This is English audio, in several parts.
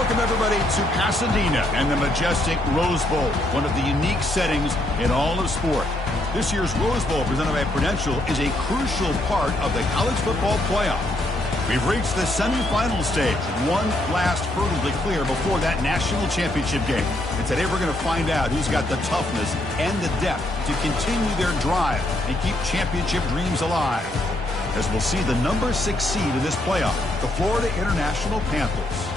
Welcome, everybody, to Pasadena and the majestic Rose Bowl, one of the unique settings in all of sport. This year's Rose Bowl, presented by Prudential, is a crucial part of the college football playoff. We've reached the semifinal stage, one last hurdle to clear before that national championship game. And today we're going to find out who's got the toughness and the depth to continue their drive and keep championship dreams alive. As we'll see the number 6 seed in this playoff, the Florida International Panthers,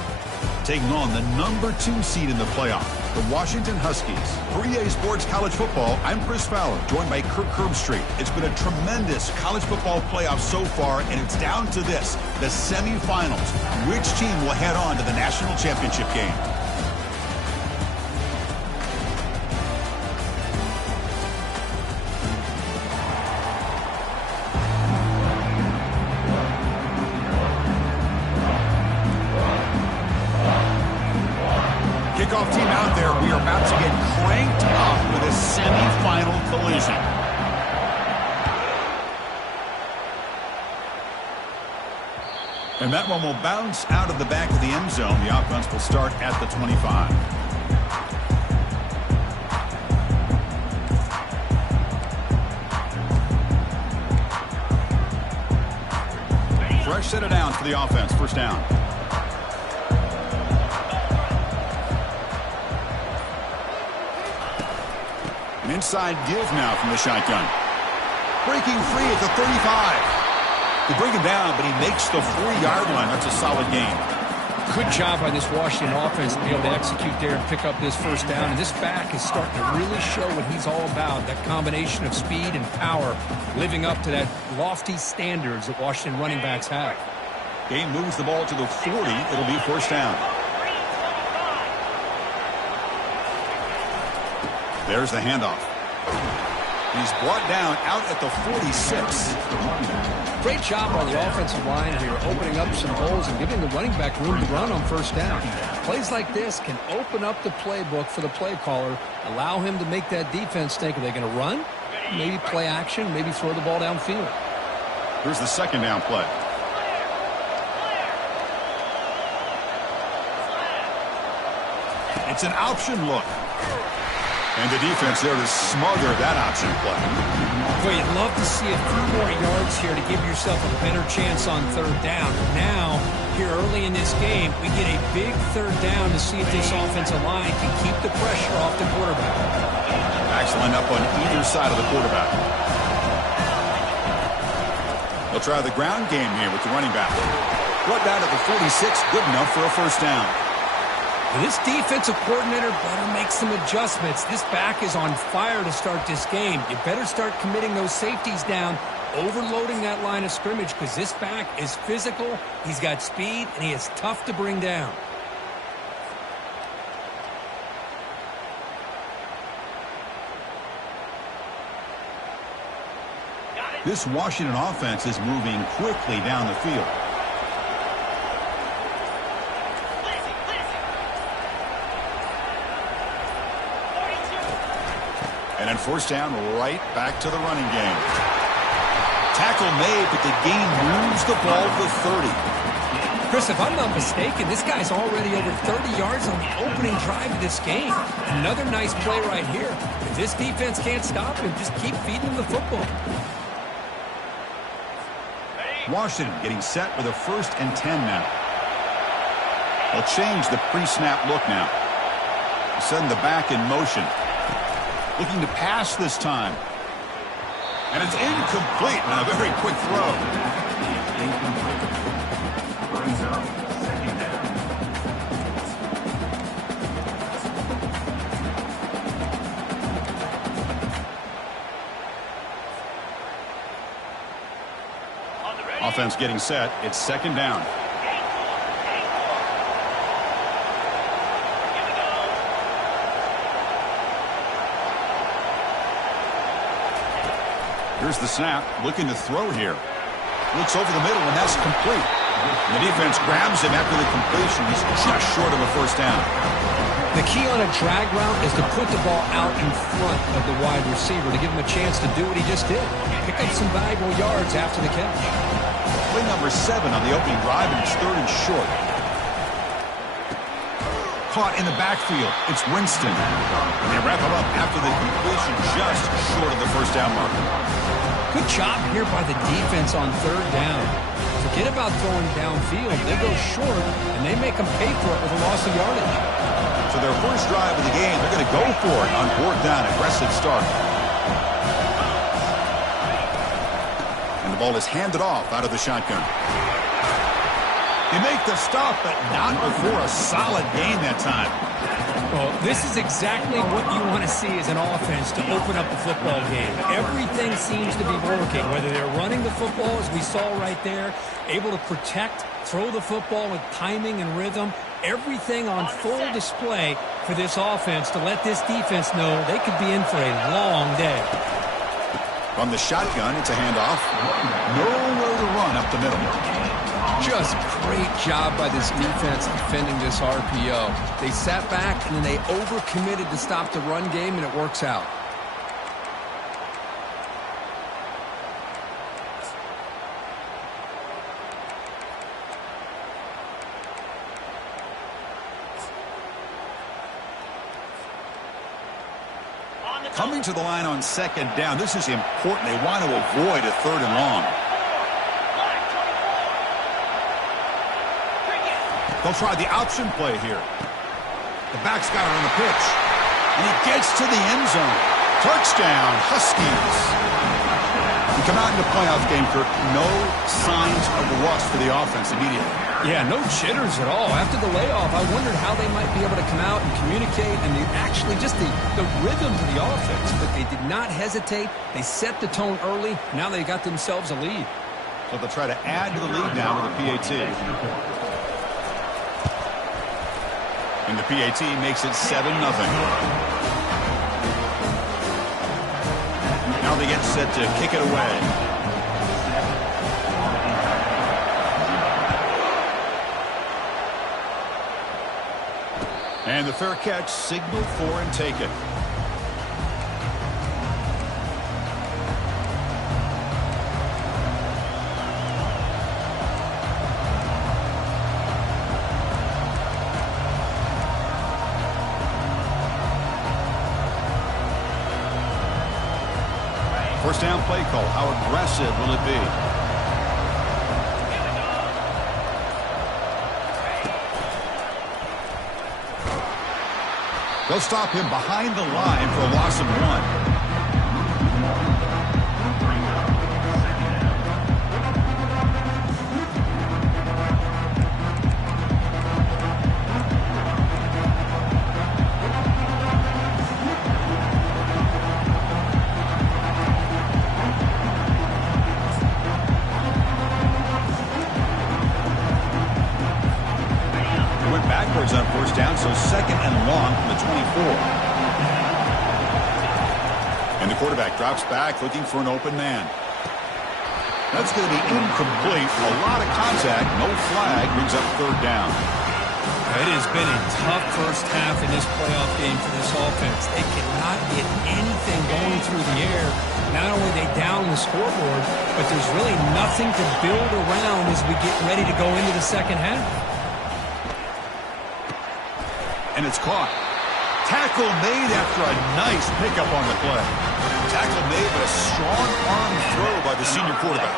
taking on the number 2 seed in the playoff, the Washington Huskies. For EA Sports College Football, I'm Chris Fowler, joined by Kirk Herbstreit. It's been a tremendous college football playoff so far, and it's down to this, the semifinals. Which team will head on to the national championship game? Kickoff team out there. We are about to get cranked up with a semifinal collision. And that one will bounce out of the back of the end zone. The offense will start at the 25. Fresh set of downs for the offense. First down. An inside give now from the shotgun. Breaking free at the 35. They bring him down, but he makes the 4-yard line. That's a solid gain. Good job by this Washington offense to be able to execute there and pick up this first down. And this back is starting to really show what he's all about. That combination of speed and power, living up to that lofty standards that Washington running backs have. Game moves the ball to the 40. It'll be first down. There's the handoff. He's brought down out at the 46. Great job by the offensive line here, opening up some holes and giving the running back room to run on first down. Plays like this can open up the playbook for the play caller, allow him to make that defense think, are they going to run? Maybe play action, maybe throw the ball downfield. Here's the second down play. It's an option look. And the defense there to smother that option play. Well, you'd love to see a few more yards here to give yourself a better chance on third down. Now, here early in this game, we get a big third down to see if this offensive line can keep the pressure off the quarterback. Backs line up on either side of the quarterback. They'll try the ground game here with the running back. Brought down at the 46, good enough for a first down. This defensive coordinator better make some adjustments. This back is on fire to start this game. You better start committing those safeties down, overloading that line of scrimmage, because this back is physical, he's got speed, and he is tough to bring down. This Washington offense is moving quickly down the field. And then first down, right back to the running game. Tackle made, but the gain moves the ball to 30. Chris, if I'm not mistaken, this guy's already over 30 yards on the opening drive of this game. Another nice play right here. If this defense can't stop him, just keep feeding him the football. Washington getting set with a 1st and 10 now. They'll change the pre-snap look now. Send the back in motion. Looking to pass this time. And it's incomplete on a very quick throw. Offense getting set. It's second down. Here's the snap, looking to throw here. Looks over the middle, and that's complete. And the defense grabs him after the completion. He's just short of a first down. The key on a drag route is to put the ball out in front of the wide receiver to give him a chance to do what he just did. Pick up some valuable yards after the catch. Play number 7 on the opening drive, and it's 3rd and short. caught in the backfield. It's Winston. And they wrap him up after the completion just short of the first down marker. Good job here by the defense on third down. Forget about throwing downfield. They go short, and they make them pay for it with a loss of yardage. So their first drive of the game, they're going to go for it on fourth down. Aggressive start. And the ball is handed off out of the shotgun. You make the stop, but not before a solid gain that time. Well, this is exactly what you want to see as an offense to open up the football game. Everything seems to be working, whether they're running the football, as we saw right there, able to protect, throw the football with timing and rhythm, everything on full display for this offense to let this defense know they could be in for a long day. From the shotgun, it's a handoff. Nowhere to run up the middle. Just great job by this defense defending this RPO. They sat back and then they overcommitted to stop the run game, and it works out. Coming to the line on second down, this is important. They want to avoid a third and long. They'll try the option play here. The back's got it on the pitch. And he gets to the end zone. Touchdown, Huskies. We come out in the playoff game, Kirk. No signs of rust for the offense immediately. Yeah, no jitters at all. After the layoff, I wondered how they might be able to come out and communicate and actually just the rhythm to the offense. But they did not hesitate. They set the tone early. Now they got themselves a lead. So they'll try to add to the lead now with a PAT. And the PAT makes it 7-0. Now they get set to kick it away. And the fair catch signaled for and taken. First down play call. How aggressive will it be? They'll stop him behind the line for a loss of 1. On first down, so second and long from the 24. And the quarterback drops back looking for an open man. That's going to be incomplete. A lot of contact, no flag, brings up third down. It has been a tough first half in this playoff game for this offense. They cannot get anything going through the air. Not only are they down the scoreboard, but there's really nothing to build around as we get ready to go into the second half. And it's caught. Tackle made after a nice pickup on the play. Tackle made, but a strong arm throw by the senior quarterback.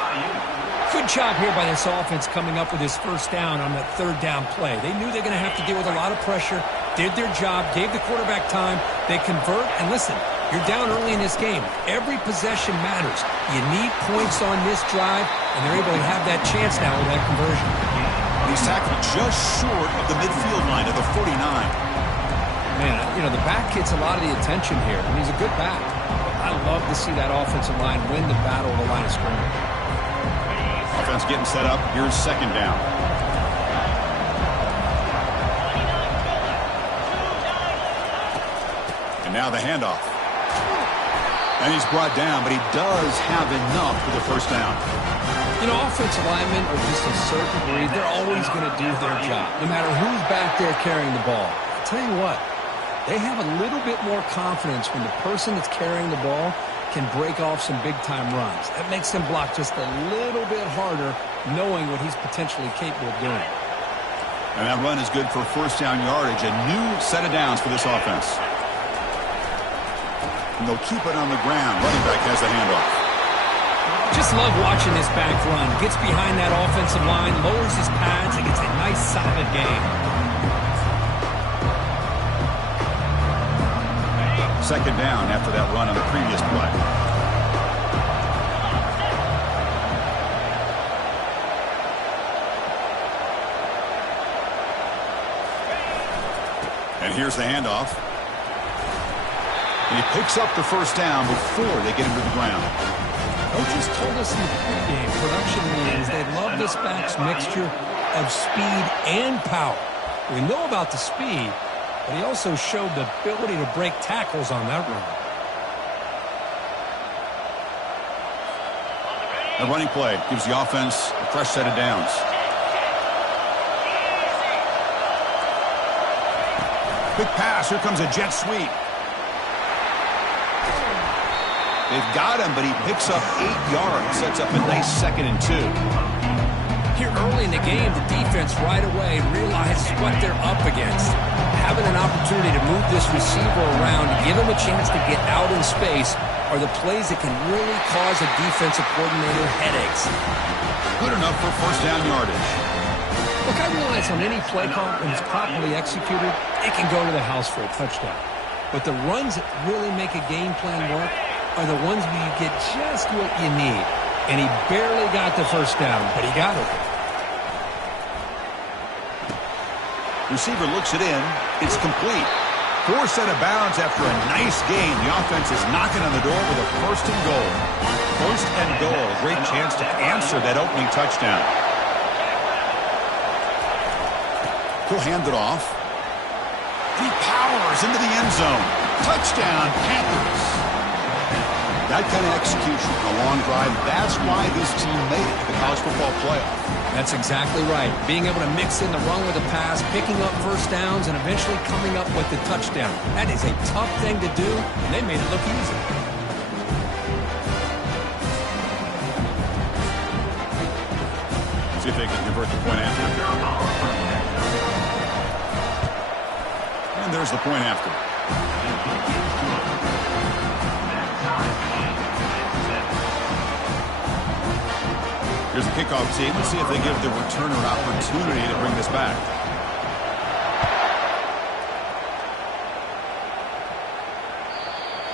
Good job here by this offense coming up with his first down on that third down play. They knew they were going to have to deal with a lot of pressure, did their job, gave the quarterback time. They convert, and listen, you're down early in this game. Every possession matters. You need points on this drive, and they're able to have that chance now with that conversion. He's tackled just short of the midfield line of the 49. Man, you know, the back gets a lot of the attention here, and he's a good back. I love to see that offensive line win the battle of the line of scrimmage. Offense getting set up. Here's second down. And now the handoff. And he's brought down, but he does have enough for the first down. You know, offensive linemen are just a certain breed. They're always going to do their job, no matter who's back there carrying the ball. I'll tell you what, they have a little bit more confidence when the person that's carrying the ball can break off some big-time runs. That makes them block just a little bit harder, knowing what he's potentially capable of doing. And that run is good for first down yardage. A new set of downs for this offense. And they'll keep it on the ground. Running back has the handoff. Just love watching this back run. Gets behind that offensive line, lowers his pads, and gets a nice solid gain. Second down after that run on the previous play. And here's the handoff. And he picks up the first down before they get him to the ground. Coaches told us in the pregame production meetings they love this back's mixture of speed and power. We know about the speed, but he also showed the ability to break tackles on that run. The running play gives the offense a fresh set of downs. Big pass. Here comes a jet sweep. They've got him, but he picks up 8 yards. Sets up a nice 2nd and 2. Here early in the game, the defense right away realizes what they're up against. Having an opportunity to move this receiver around, to give him a chance to get out in space, are the plays that can really cause a defensive coordinator headaches. Good enough for first down yardage. Look, I realize on any play call, when it's properly executed, it can go to the house for a touchdown. But the runs that really make a game plan work are the ones where you get just what you need. And he barely got the first down, but he got it. Receiver looks it in. It's complete. 4 set of bounds after a nice gain. The offense is knocking on the door with a first and goal. First and goal. A great chance to answer that opening touchdown. He'll hand it off. He powers into the end zone. Touchdown, Panthers. That kind of execution, a long drive, that's why this team made it to the college football playoff. That's exactly right. Being able to mix in the run with the pass, picking up first downs, and eventually coming up with the touchdown. That is a tough thing to do, and they made it look easy. See if they can convert the point after. And there's the point after. Here's the kickoff team. Let's see if they give the returner an opportunity to bring this back.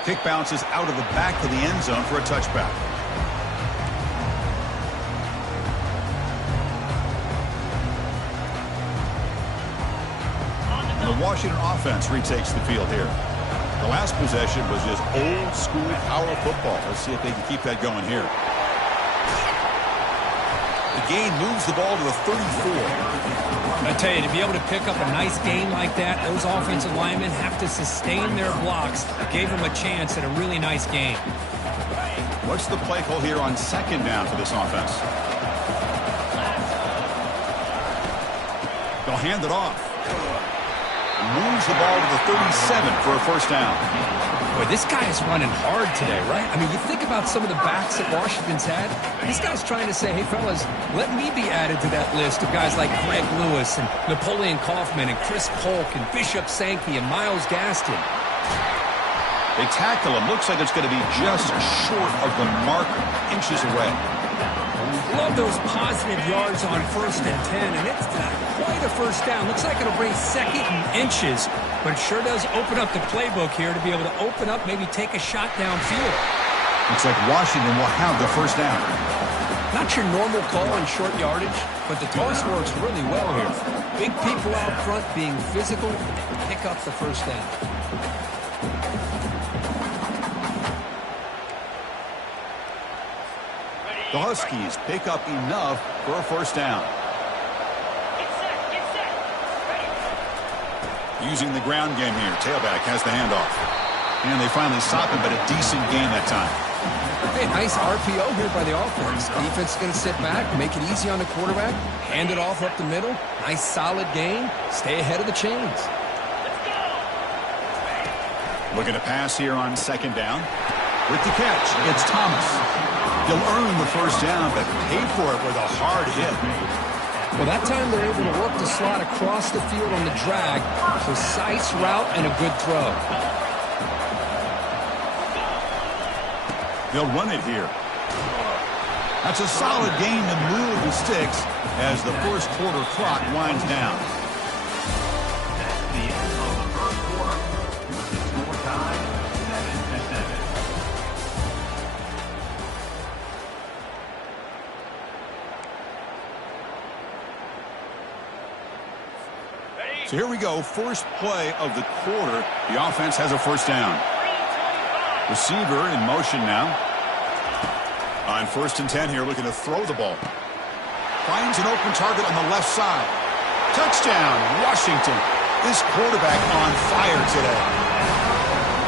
Kick bounces out of the back of the end zone for a touchback. The Washington offense retakes the field here. The last possession was just old school power football. Let's see if they can keep that going here. The gain moves the ball to the 34. I tell you, to be able to pick up a nice gain like that, those offensive linemen have to sustain their blocks. Gave them a chance at a really nice gain. What's the play call here on second down for this offense? They'll hand it off. Moves the ball to the 37 for a first down. Boy, this guy is running hard today, right? I mean, you think about some of the backs that Washington's had. This guy's trying to say, hey, fellas, let me be added to that list of guys like Greg Lewis and Napoleon Kaufman and Chris Polk and Bishop Sankey and Myles Gaston. They tackle him. Looks like it's going to be just short of the marker, inches away. Love those positive yards on 1st and 10, and it's not quite a first down. Looks like it'll bring 2nd and inches, but it sure does open up the playbook here to be able to open up, maybe take a shot downfield. Looks like Washington will have the first down. Not your normal call in short yardage, but the toss works really well here. Big people out front being physical, pick up the first down. The Huskies pick up enough for a first down. Using the ground game here. Tailback has the handoff. And they finally stop him, but a decent gain that time. Hey, nice RPO here by the offense. Defense is going to sit back, make it easy on the quarterback, hand it off up the middle. Nice solid gain. Stay ahead of the chains. Looking to pass here on second down. With the catch, it's Thomas. He'll earn the first down, but pay for it with a hard hit. Well, that time they're able to work the slot across the field on the drag. Precise route and a good throw. They'll run it here. That's a solid gain to move the sticks as the first quarter clock winds down. So here we go, first play of the quarter. The offense has a first down. Receiver in motion now. On 1st and 10 here, looking to throw the ball. Finds an open target on the left side. Touchdown, Washington. This quarterback on fire today.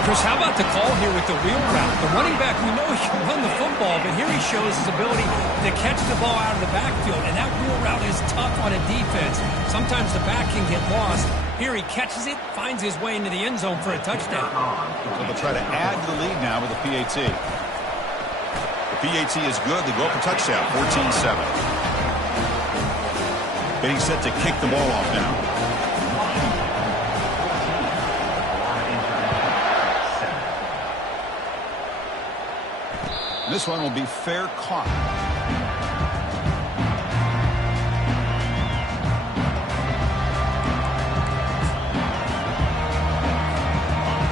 Chris, how about the call here with the wheel route? The running back, we know he can run the football, but here he shows his ability to catch the ball out of the backfield, and that wheel route is tough on a defense. Sometimes the back can get lost. Here he catches it, finds his way into the end zone for a touchdown. So they'll try to add to the lead now with the PAT. The PAT is good. They go up a touchdown, 14-7. Getting set to kick the ball off now. This one will be fair caught.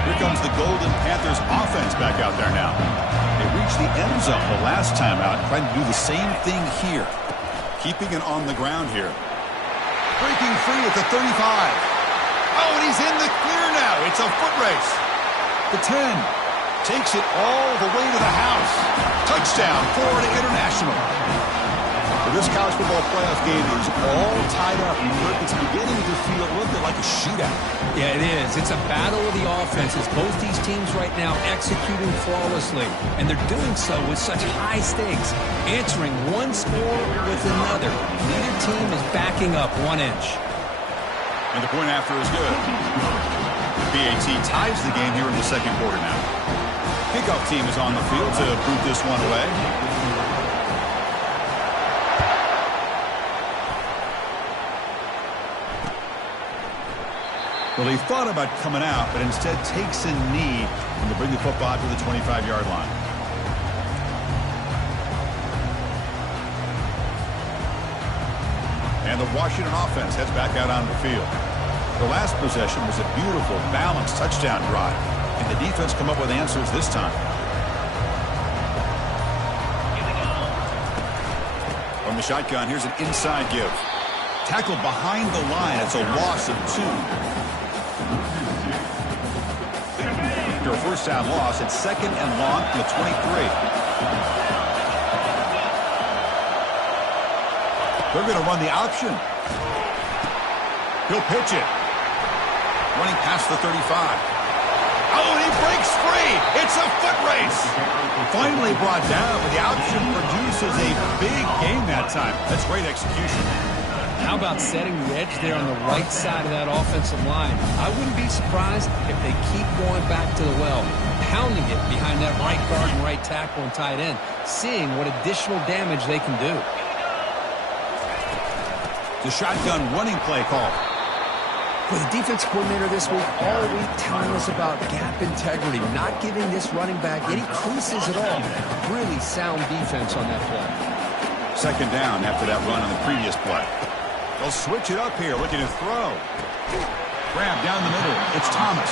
Here comes the Golden Panthers offense back out there now. They reached the end zone the last time out, trying to do the same thing here. Keeping it on the ground here. Breaking free at the 35. Oh, and he's in the clear now. It's a foot race. The 10. Takes it all the way to the house. Touchdown, Florida International. Well, this college football playoff game is all tied up. It's beginning to feel a little bit like a shootout. Yeah, it is. It's a battle of the offenses. Both these teams right now executing flawlessly, and they're doing so with such high stakes, answering one score with another. Neither team is backing up 1 inch. And the point after is good. The PAT ties the game here in the second quarter now. Kickoff team is on the field to boot this one away. Well, he thought about coming out, but instead takes a knee and to bring the football to the 25-yard line. And the Washington offense heads back out on the field. The last possession was a beautiful, balanced touchdown drive. And the defense come up with answers this time. From the shotgun, here's an inside give. Tackled behind the line. It's a loss of 2. After a first down loss, it's 2nd and long from the 23. They're going to run the option. He'll pitch it. Running past the 35. Oh, and he breaks free. It's a foot race. Finally brought down, but the option produces a big gain that time. That's great execution. How about setting the edge there on the right side of that offensive line? I wouldn't be surprised if they keep going back to the well, pounding it behind that right guard and right tackle and tight end, seeing what additional damage they can do. The shotgun running play call. For the defense coordinator this week, all week telling us about gap integrity, not giving this running back any creases at all. Really sound defense on that play. 2nd down after that run on the previous play. They'll switch it up here, looking to throw. Grab down the middle. It's Thomas.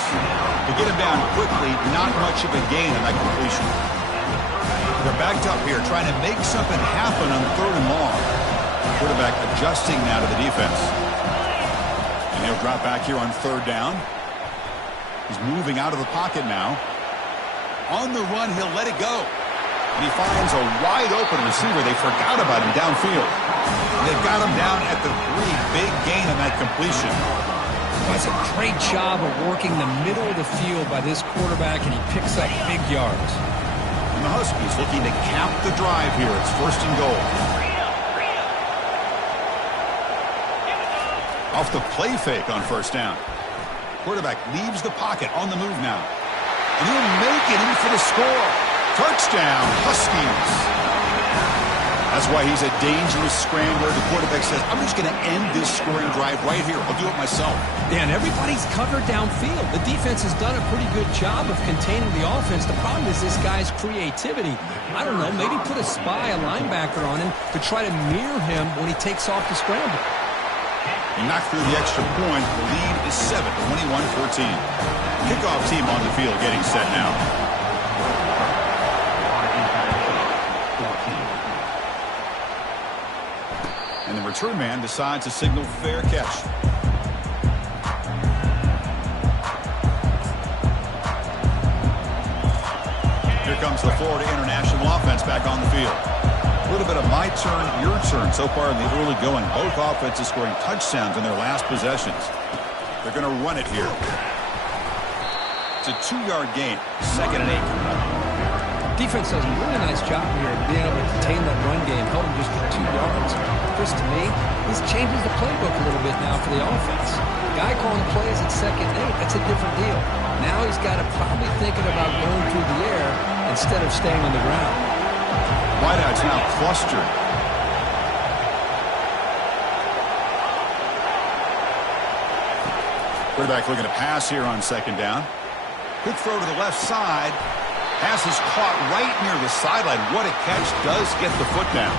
To get him down quickly, not much of a gain on that completion. They're backed up here, trying to make something happen on 3rd and long. Quarterback adjusting now to the defense. And he'll drop back here on 3rd down. He's moving out of the pocket now. On the run, he'll let it go. And he finds a wide open receiver. They forgot about him downfield. They've got him down at the 3. Big gain on that completion. That's a great job of working the middle of the field by this quarterback, and he picks up big yards. And the Huskies looking to cap the drive here. It's 1st and goal. Off the play fake on 1st down. Quarterback leaves the pocket on the move now. And he'll make it in for the score. Touchdown, Huskies. That's why he's a dangerous scrambler. The quarterback says, I'm just going to end this scoring drive right here. I'll do it myself. Yeah, and everybody's covered downfield. The defense has done a pretty good job of containing the offense. The problem is this guy's creativity. I don't know, maybe put a spy, a linebacker on him to try to mirror him when he takes off the scramble. He knocked through the extra point. The lead is 7, 21-14. Kickoff team on the field getting set now. And the return man decides to signal fair catch. Here comes the Florida International offense back on the field. A little bit of my turn, your turn so far in the early going. Both offenses scoring touchdowns in their last possessions. They're going to run it here. It's a 2-yard gain, 2nd and 8. Defense does a really nice job here of being able to contain that run game, held him just to 2 yards. Chris, to me, this changes the playbook a little bit now for the offense. The guy calling plays at 2nd and 8, that's a different deal. Now he's got to probably thinking about going through the air instead of staying on the ground. Wideouts now clustered. Quarterback looking to pass here on 2nd down. Quick throw to the left side. Pass is caught right near the sideline. What a catch. Does get the foot down.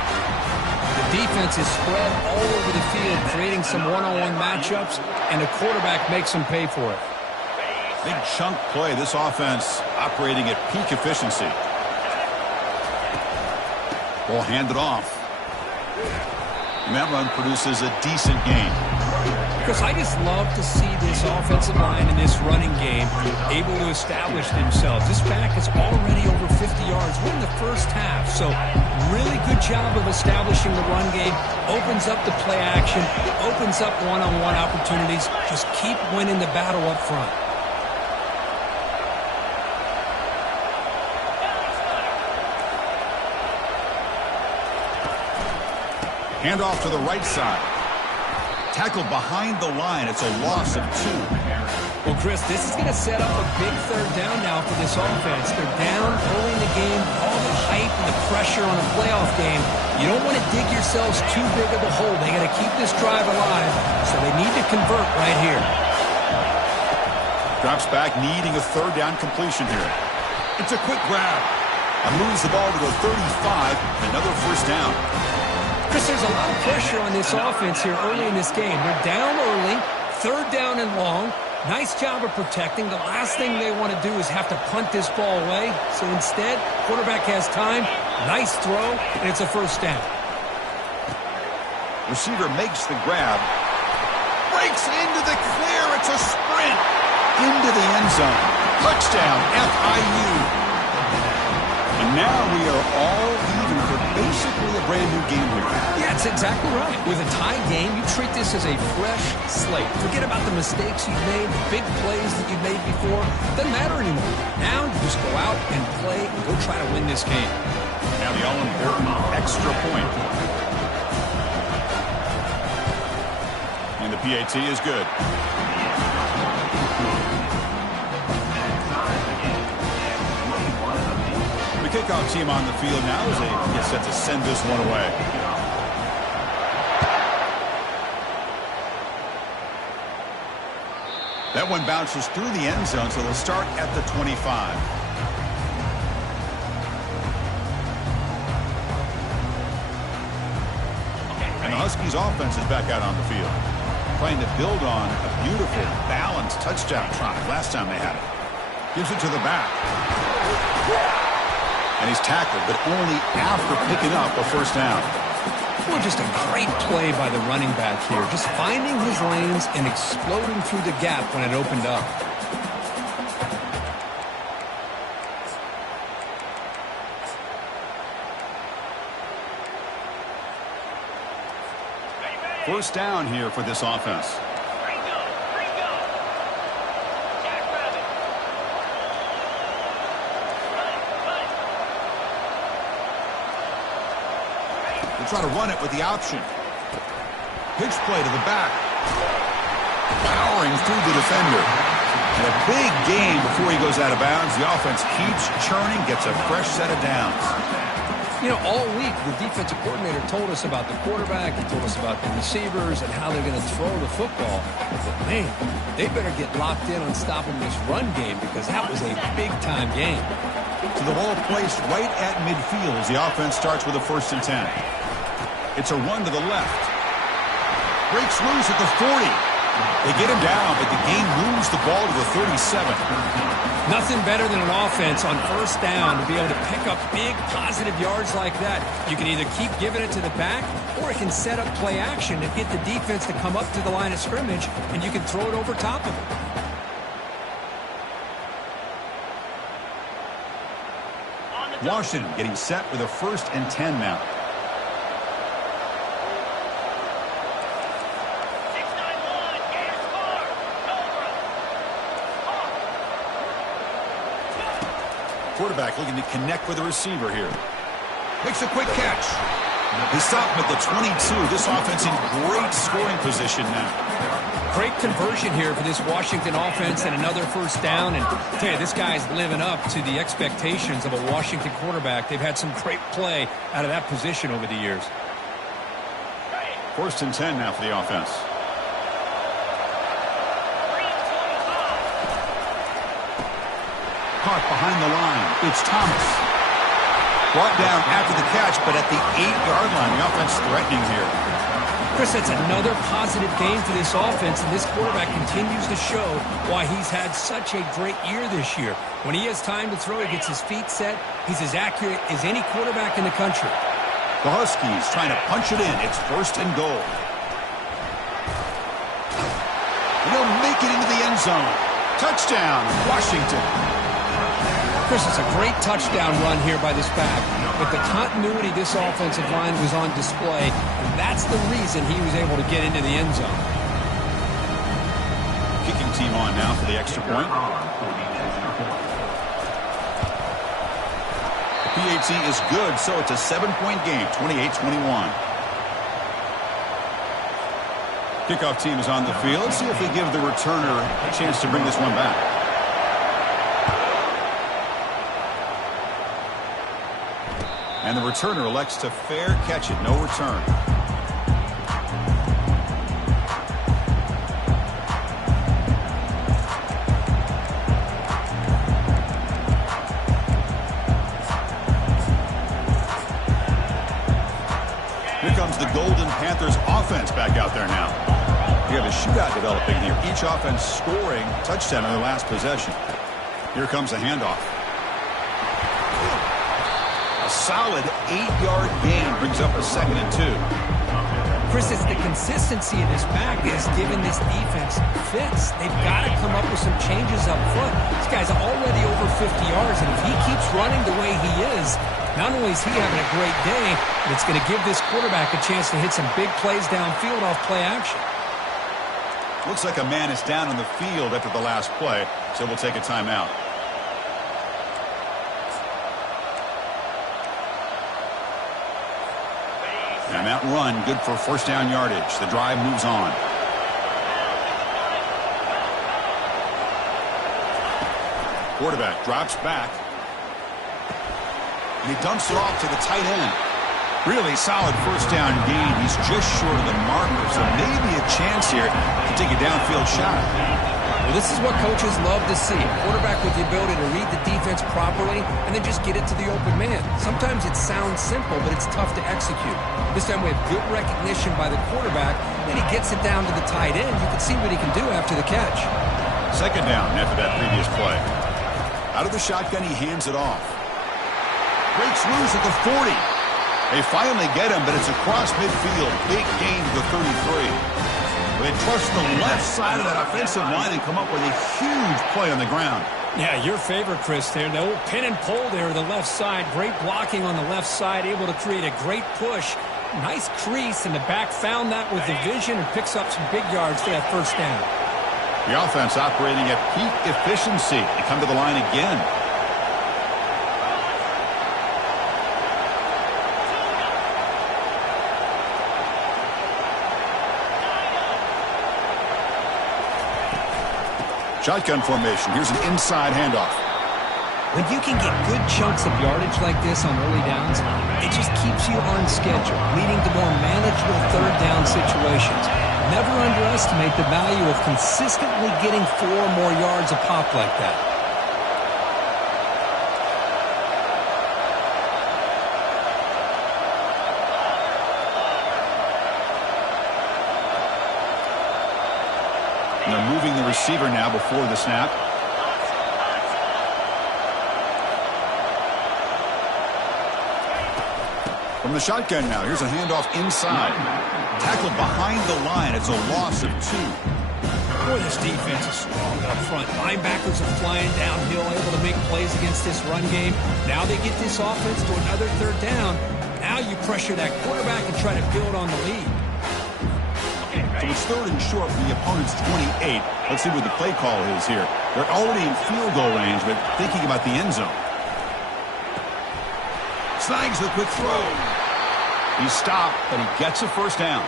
The defense is spread all over the field, creating some one-on-one matchups, and the quarterback makes them pay for it. Big chunk play. This offense operating at peak efficiency. Ball handed off. And that run produces a decent gain. Chris, I just love to see this offensive line and this running game able to establish themselves. This back is already over 50 yards. We're in the first half, so really good job of establishing the run game. Opens up the play action, opens up one-on-one opportunities. Just keep winning the battle up front. Handoff to the right side. Tackled behind the line. It's a loss of 2. Well, Chris, this is going to set up a big 3rd down now for this offense. They're down early in the game. All the hype and the pressure on a playoff game. You don't want to dig yourselves too big of a hole. They got to keep this drive alive, so they need to convert right here. Drops back, needing a 3rd down completion here. It's a quick grab. And moves the ball to the 35. Another 1st down. Chris, there's a lot of pressure on this offense here early in this game. They're down early, 3rd down and long. Nice job of protecting. The last thing they want to do is have to punt this ball away. So instead, quarterback has time. Nice throw, and it's a 1st down. Receiver makes the grab. Breaks into the clear. It's a sprint into the end zone. Touchdown, FIU. And now we are all even for basically a brand new game here. Yeah, that's exactly right. With a tie game, you treat this as a fresh slate. Forget about the mistakes you've made, the big plays that you've made before. Doesn't matter anymore. Now you just go out and play and go try to win this game. Now the all-important extra point. And the PAT is good. The kickoff team on the field now as they get set to send this one away. That one bounces through the end zone, so they'll start at the 25. And the Huskies offense is back out on the field, trying to build on a beautiful, balanced touchdown drive last time they had it. Gives it to the back. And he's tackled, but only after picking up a 1st down. Well, just a great play by the running back here. Just finding his lanes and exploding through the gap when it opened up. First down here for this offense. They try to run it with the option. Pitch play to the back. Powering through the defender. And a big gain before he goes out of bounds. The offense keeps churning, gets a fresh set of downs. You know, all week, the defensive coordinator told us about the quarterback, he told us about the receivers and how they're going to throw the football. But, man, they better get locked in on stopping this run game because that was a big-time game. So the ball placed right at midfield as the offense starts with a 1st and 10. It's a run to the left. Breaks loose at the 40. They get him down, but the game moves the ball to the 37. Nothing better than an offense on 1st down to be able to pick up big positive yards like that. You can either keep giving it to the back, or it can set up play action and get the defense to come up to the line of scrimmage, and you can throw it over top of it. Washington getting set with a 1st and 10 now. Quarterback looking to connect with the receiver here. Makes a quick catch. They stop him at the 22. This offense in great scoring position now. Great conversion here for this Washington offense and another 1st down. And I tell you, this guy's living up to the expectations of a Washington quarterback. They've had some great play out of that position over the years. 1st and 10 now for the offense. Caught behind the line. It's Thomas. Brought down after the catch, but at the 8-yard line. The offense threatening here. Chris, that's another positive game for this offense, and this quarterback continues to show why he's had such a great year this year. When he has time to throw, he gets his feet set. He's as accurate as any quarterback in the country. The Huskies trying to punch it in. It's 1st and goal. And they'll make it into the end zone. Touchdown, Washington. Chris, it's a great touchdown run here by this back, but the continuity this offensive line was on display, and that's the reason he was able to get into the end zone. Kicking team on now for the extra point. The PAT is good, so it's a 7-point game, 28-21. Kickoff team is on the field. Let's see if they give the returner a chance to bring this one back. And the returner elects to fair catch it. No return. Here comes the Golden Panthers offense back out there now. We have a shootout developing here. Each offense scoring a touchdown in their last possession. Here comes a handoff. Solid 8-yard gain brings up a 2nd and 2. Chris, it's the consistency of this back is giving this defense fits. They've got to come up with some changes up front. This guy's already over 50 yards, and if he keeps running the way he is, not only is he having a great day, but it's going to give this quarterback a chance to hit some big plays downfield off play action. Looks like a man is down on the field after the last play, so we'll take a timeout. Timeout run, good for 1st down yardage. The drive moves on. Quarterback drops back. And he dumps it off to the tight end. Really solid 1st down gain. He's just short of the marker, so maybe a chance here to take a downfield shot. Well, this is what coaches love to see. A quarterback with the ability to read the defense properly and then just get it to the open man. Sometimes it sounds simple, but it's tough to execute. This time we have good recognition by the quarterback. Then he gets it down to the tight end. You can see what he can do after the catch. 2nd down after that previous play. Out of the shotgun, he hands it off. Breaks loose at the 40. They finally get him, but it's across midfield. Big gain to the 33. They trust the left side of that offensive line and come up with a huge play on the ground. Yeah, your favorite, Chris, there. The old pin and pull there to the left side. Great blocking on the left side, able to create a great push. Nice crease, and the back found that with the vision and picks up some big yards for that 1st down. The offense operating at peak efficiency. They come to the line again. Shotgun formation. Here's an inside handoff. When you can get good chunks of yardage like this on early downs, it just keeps you on schedule, leading to more manageable third down situations. Never underestimate the value of consistently getting 4 or more yards a pop like that. And they're moving the receiver now before the snap. From the shotgun now, here's a handoff inside. Tackled behind the line. It's a loss of 2. Boy, this defense is strong up front. Linebackers are flying downhill, able to make plays against this run game. Now they get this offense to another third down. Now you pressure that quarterback and try to build on the lead. So it's 3rd and short from the opponent's 28. Let's see what the play call is here. They're already in field goal range, but thinking about the end zone. Snags the quick throw. He's stopped, but he gets a first down.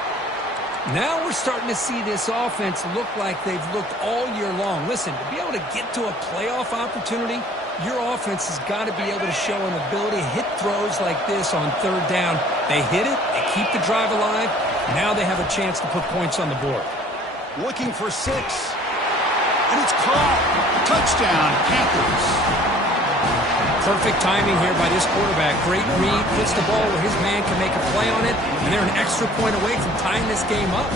Now we're starting to see this offense look like they've looked all year long. Listen, to be able to get to a playoff opportunity, your offense has got to be able to show an ability to hit throws like this on third down. They hit it, they keep the drive alive. Now they have a chance to put points on the board. Looking for 6. And it's caught. Touchdown, Panthers. Perfect timing here by this quarterback. Great read, puts the ball where his man can make a play on it, and they're an extra point away from tying this game up.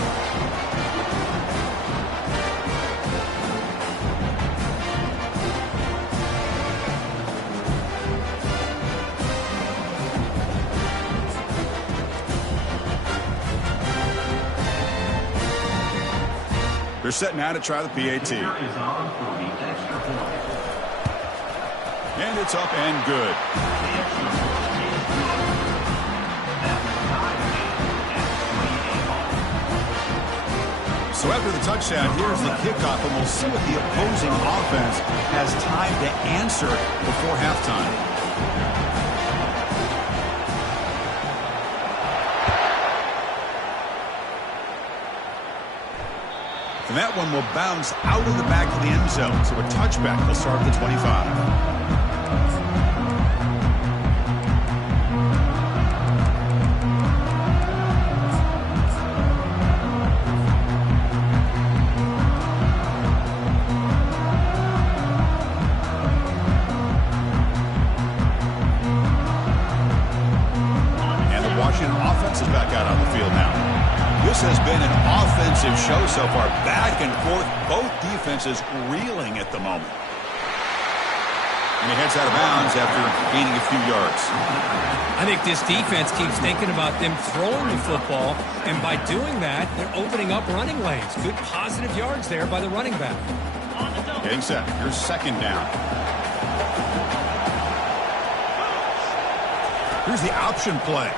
They're set now to try the PAT. And it's up and good. So after the touchdown, here's the kickoff, and we'll see what the opposing offense has time to answer before halftime. And that one will bounce out of the back of the end zone. So a touchback will start at the 25. This has been an offensive show so far. Back and forth. Both defenses reeling at the moment. And he heads out of bounds after gaining a few yards. I think this defense keeps thinking about them throwing the football, and by doing that, they're opening up running lanes. Good positive yards there by the running back. Getting set. Here's 2nd down. Here's the option play.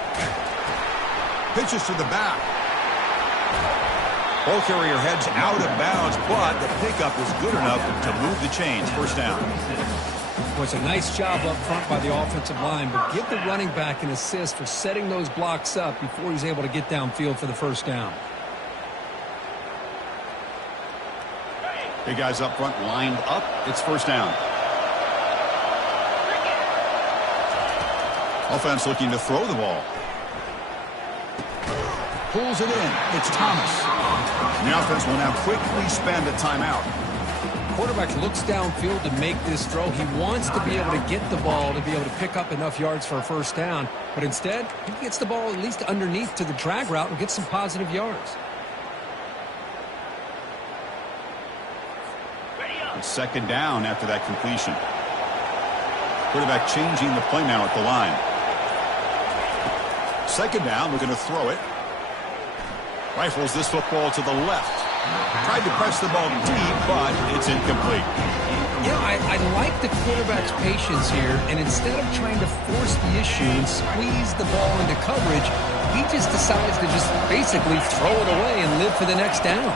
Pitches to the back. Ball carrier heads out of bounds, but the pickup is good enough to move the chains. First down. Well, it's a nice job up front by the offensive line, but give the running back an assist for setting those blocks up before he's able to get downfield for the first down. Big guys up front lined up. It's first down. Offense looking to throw the ball. Pulls it in. It's Thomas. And the offense will now quickly spend a timeout. Quarterback looks downfield to make this throw. He wants to be able to get the ball to be able to pick up enough yards for a first down. But instead, he gets the ball at least underneath to the drag route and gets some positive yards. It's 2nd down after that completion. Quarterback changing the play now at the line. 2nd down, looking to throw it. Rifles this football to the left. Tried to press the ball deep, but it's incomplete. You know, I like the quarterback's patience here, and instead of trying to force the issue and squeeze the ball into coverage, he just decides to just basically throw it away and live for the next down.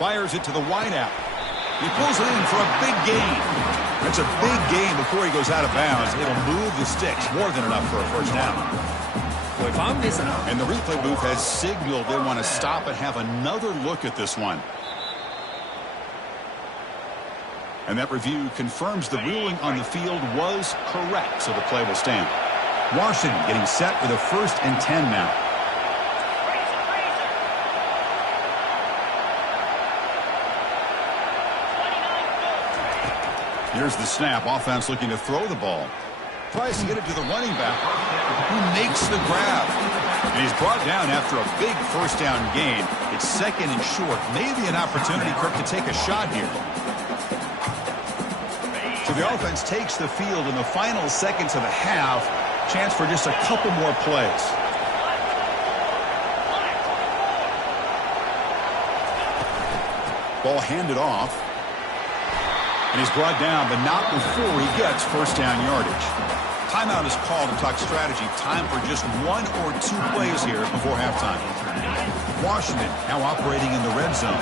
Fires it to the wideout. He pulls it in for a big gain. That's a big gain before he goes out of bounds. It'll move the sticks, more than enough for a first down. Well, if I'm missing, and the replay booth has signaled they want to stop and have another look at this one. And that review confirms the ruling on the field was correct, so the play will stand. Washington getting set with a 1st and 10 now. Here's the snap. Offense looking to throw the ball. Tries to get it to the running back, who makes the grab. And he's brought down after a big 1st down gain. It's 2nd and short. Maybe an opportunity, Kirk, to take a shot here. So the offense takes the field in the final seconds of the half. Chance for just a couple more plays. Ball handed off. And he's brought down, but not before he gets 1st down yardage. Timeout is called to talk strategy. Time for just 1 or 2 plays here before halftime. Washington now operating in the red zone.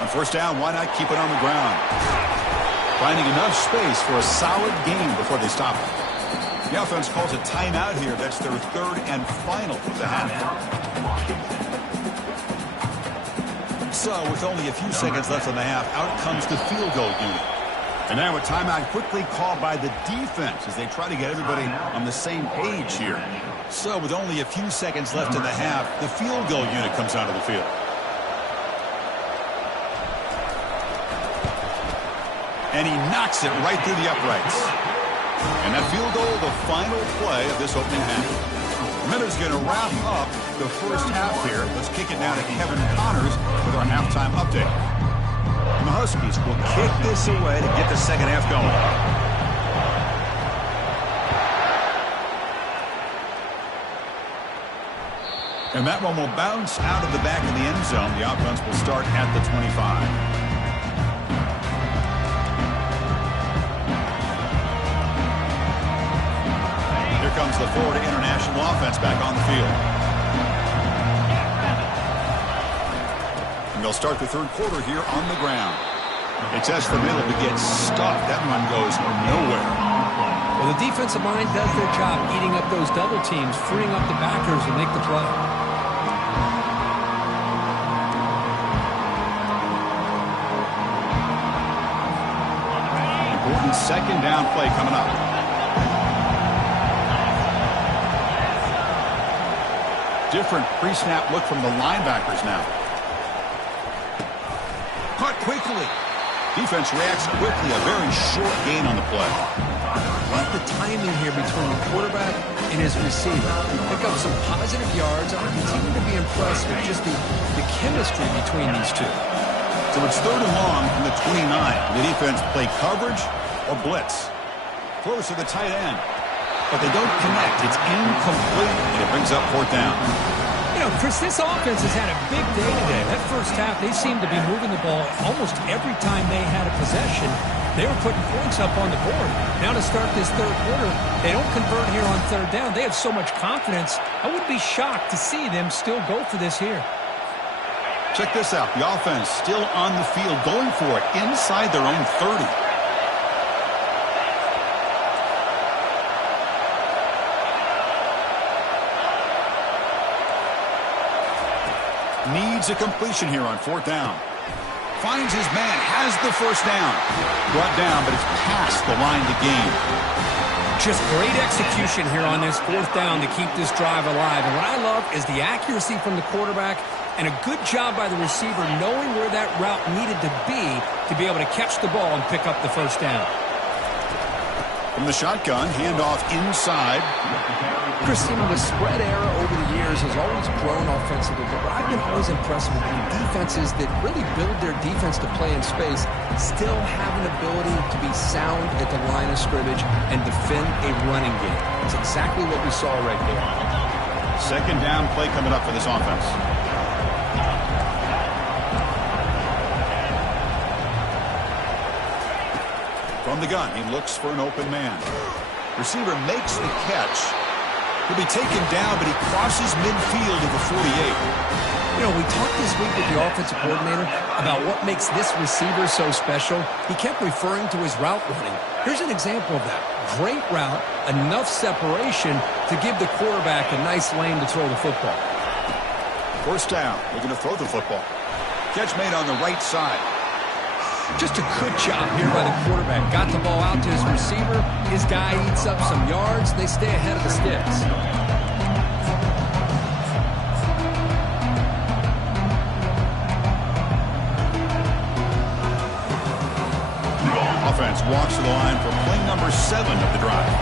On 1st down, why not keep it on the ground? Finding enough space for a solid gain before they stop it. The offense calls a timeout here. That's their 3rd and final of the half. So, with only a few seconds left on the half, out comes the field goal unit. And now a timeout quickly called by the defense as they try to get everybody on the same page here. So, with only a few seconds left in the half, the field goal unit comes out of the field. And he knocks it right through the uprights. And that field goal, the final play of this opening half. Miller's going to wrap up the 1st half here. Let's kick it now to Kevin Connors with our halftime update. And the Huskies will kick this away to get the 2nd half going. And that one will bounce out of the back of the end zone. The offense will start at the 25. Comes the Florida International offense back on the field. And they'll start the 3rd quarter here on the ground. They test the middle to get stuck. That run goes nowhere. Well, the defensive line does their job eating up those double teams, freeing up the backers to make the play. Important 2nd down play coming up. Different pre-snap look from the linebackers now. Caught quickly. Defense reacts quickly. A very short gain on the play. I like the timing here between the quarterback and his receiver. Pick up some positive yards. I continue to be impressed with just the chemistry between these two. So it's 3rd and long from the 29. The defense play coverage or blitz. Throws to the tight end. But they don't connect. It's incomplete, and it brings up 4th down. You know, Chris, this offense has had a big day today. That 1st half, they seemed to be moving the ball almost every time they had a possession. They were putting points up on the board. Now to start this 3rd quarter, they don't convert here on 3rd down. They have so much confidence. I would be shocked to see them still go for this here. Check this out. The offense still on the field, going for it inside their own 30. Needs a completion here on 4th down. Finds his man, has the 1st down. Brought down, but it's past the line to gain. Just great execution here on this 4th down to keep this drive alive. And what I love is the accuracy from the quarterback and a good job by the receiver knowing where that route needed to be able to catch the ball and pick up the 1st down. From the shotgun, handoff inside. Chris, you know, the spread era over the years has always grown offensively, but what I've been always impressed with are defenses that really build their defense to play in space still have an ability to be sound at the line of scrimmage and defend a running game. It's exactly what we saw right there. 2nd down play coming up for this offense. From the gun, he looks for an open man. Receiver makes the catch. He'll be taken down, but he crosses midfield to the 48. You know, we talked this week with the offensive coordinator about what makes this receiver so special. He kept referring to his route running. Here's an example of that. Great route, enough separation to give the quarterback a nice lane to throw the football. 1st down. They're going to throw the football. Catch made on the right side. Just a good job here by the quarterback. Got the ball out to his receiver. His guy eats up some yards. They stay ahead of the sticks. Offense walks to the line for play number 7 of the drive.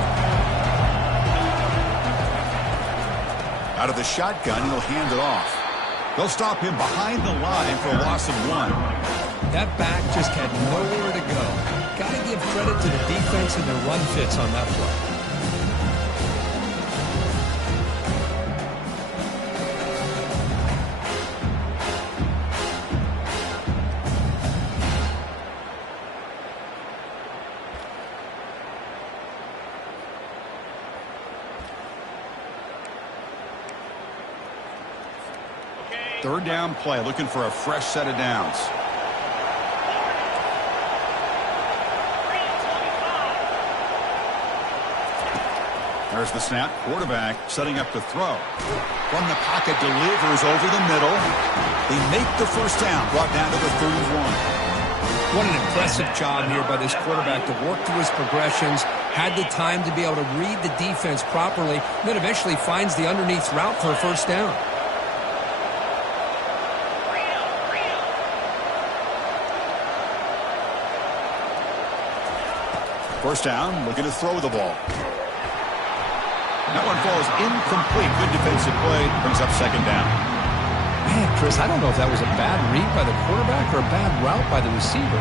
Out of the shotgun, he'll hand it off. They'll stop him behind the line for a loss of 1. That back just had nowhere to go. Got to give credit to the defense and their run fits on that play. Third down play, looking for a fresh set of downs. There's the snap. Quarterback setting up to throw. From the pocket, delivers over the middle. They make the first down, brought down to the 31. What an impressive job here by this quarterback to work through his progressions, had the time to be able to read the defense properly, and then eventually finds the underneath route for a first down. First down, looking to throw the ball. That one falls incomplete. Good defensive play. Brings up second down. Man, Chris, I don't know if that was a bad read by the quarterback or a bad route by the receiver.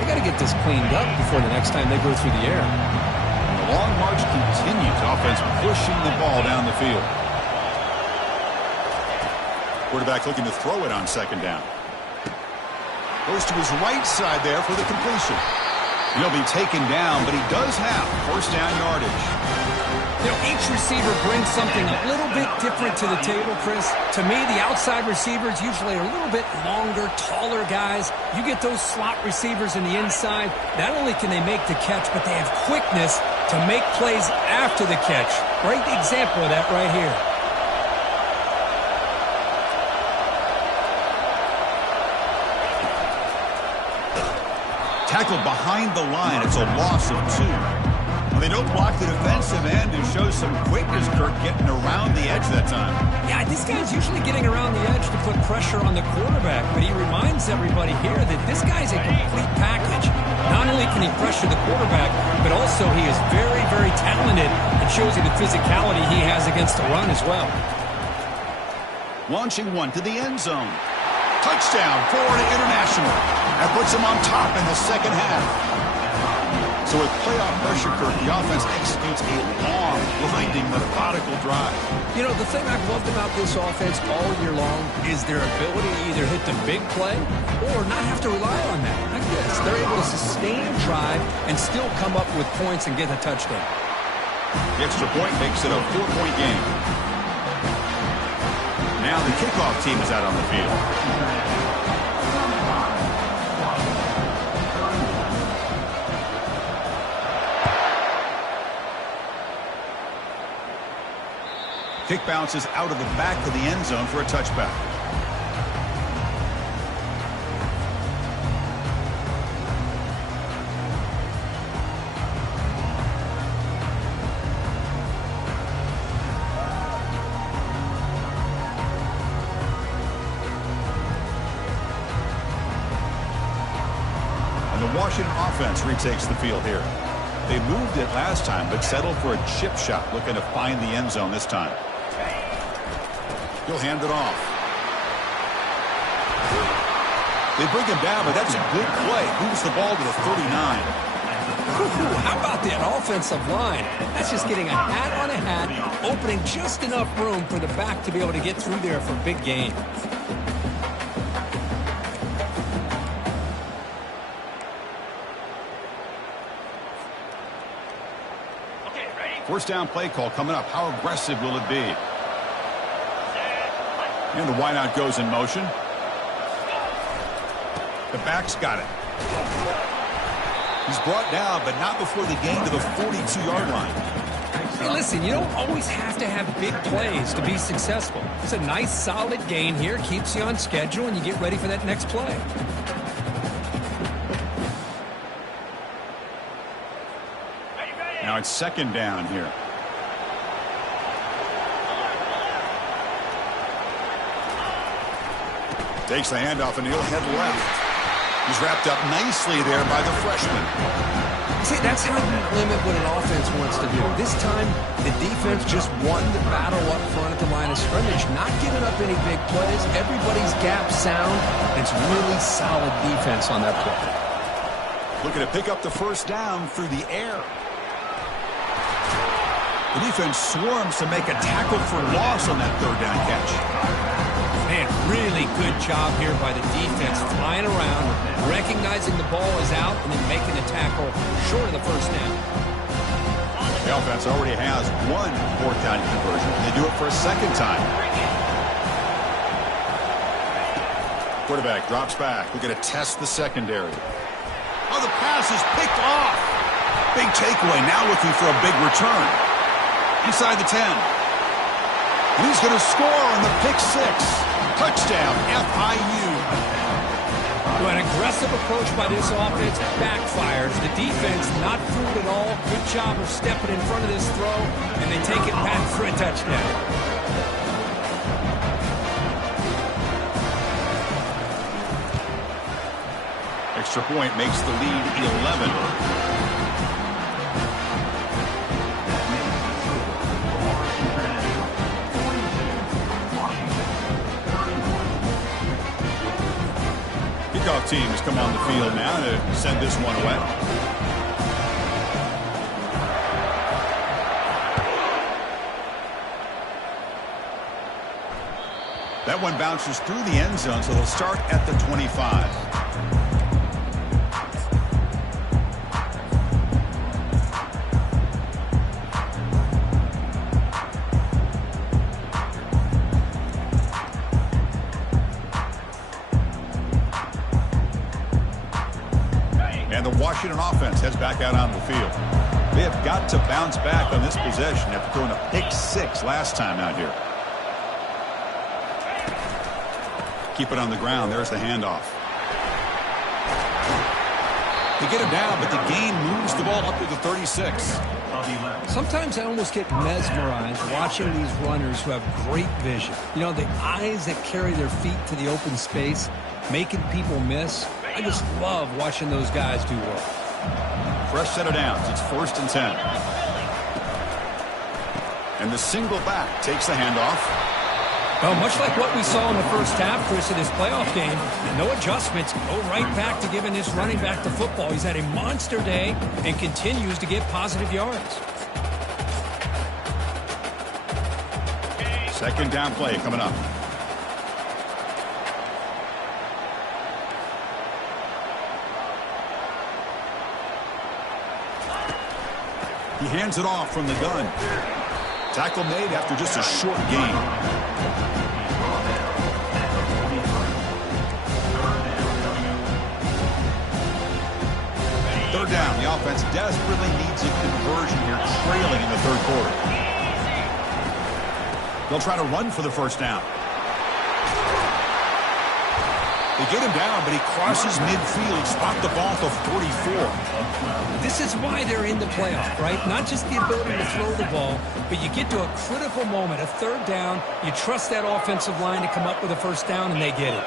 They got to get this cleaned up before the next time they go through the air. The long march continues. Offense pushing the ball down the field. Quarterback looking to throw it on second down. Goes to his right side there for the completion. He'll be taken down, but he does have first down yardage. You know, each receiver brings something a little bit different to the table, Chris. To me, the outside receivers usually are a little bit longer, taller guys. You get those slot receivers in the inside, not only can they make the catch, but they have quickness to make plays after the catch. Great example of that right here. Tackled behind the line. It's a loss of 2. Well, they don't block the defensive end and show some quickness, Kirk, getting around the edge that time. Yeah, this guy's usually getting around the edge to put pressure on the quarterback, but he reminds everybody here that this guy's a complete package. Not only can he pressure the quarterback, but also he is very, very talented and shows you the physicality he has against the run as well. Launching one to the end zone. Touchdown, Florida International. That puts him on top in the second half. So with playoff pressure, Kirk, the offense executes a long, winding, methodical drive. You know, the thing I've loved about this offense all year long is their ability to either hit the big play or not have to rely on that. Like this, they're able to sustain a drive and still come up with points and get a touchdown. The extra point makes it a 4-point game. Now the kickoff team is out on the field. Kick bounces out of the back of the end zone for a touchback. And the Washington offense retakes the field here. They moved it last time, but settled for a chip shot, looking to find the end zone this time. He'll hand it off. They bring him down, but that's a good play. Moves the ball to the 39. Ooh, how about that offensive line? That's just getting a hat on a hat, opening just enough room for the back to be able to get through there for a big gain. First down play call coming up. How aggressive will it be? And the wideout goes in motion. The back's got it. He's brought down, but not before the gain to the 42-yard line. Hey, listen, you don't always have to have big plays to be successful. It's a nice, solid gain here, keeps you on schedule, and you get ready for that next play. Now it's second down here. Takes the handoff and he'll head left. He's wrapped up nicely there by the freshman. See, that's how you limit what an offense wants to do. This time, the defense just won the battle up front at the line of scrimmage, not giving up any big plays. Everybody's gap sound. It's really solid defense on that play. Looking to pick up the first down through the air. The defense swarms to make a tackle for loss on that third down catch. Man, really good job here by the defense, flying around, recognizing the ball is out, and then making a tackle short of the first down. The offense already has one fourth down conversion. They do it for a second time. Quarterback drops back. We're going to test the secondary. Oh, the pass is picked off. Big takeaway. Now looking for a big return. Inside the 10. And he's going to score on the pick six. Touchdown, FIU. An aggressive approach by this offense backfires. The defense not fooled at all. Good job of stepping in front of this throw, and they take it back for a touchdown. Extra point makes the lead 11. Kickoff teams come on the field now to send this one away. That one bounces through the end zone, so they'll start at the 25. And the Washington offense heads back out on the field. They have got to bounce back on this possession after throwing a pick six last time out here. Keep it on the ground. There's the handoff. They get him down, but the gain moves the ball up to the 36. Sometimes I almost get mesmerized watching these runners who have great vision. You know, the eyes that carry their feet to the open space, making people miss. I just love watching those guys do work. Fresh set of downs. It's 1st and 10. And the single back takes the handoff. Well, much like what we saw in the first half, Chris, of this playoff game, no adjustments. Go right back to giving this running back the football. He's had a monster day and continues to get positive yards. Second down play coming up. He hands it off from the gun. Tackle made after just a short gain. Third down. The offense desperately needs a conversion here, trailing in the third quarter. They'll try to run for the first down. They get him down, but he crosses midfield, spot the ball to 44. This is why they're in the playoff, right? Not just the ability to throw the ball, but you get to a critical moment, a third down. You trust that offensive line to come up with a first down, and they get it.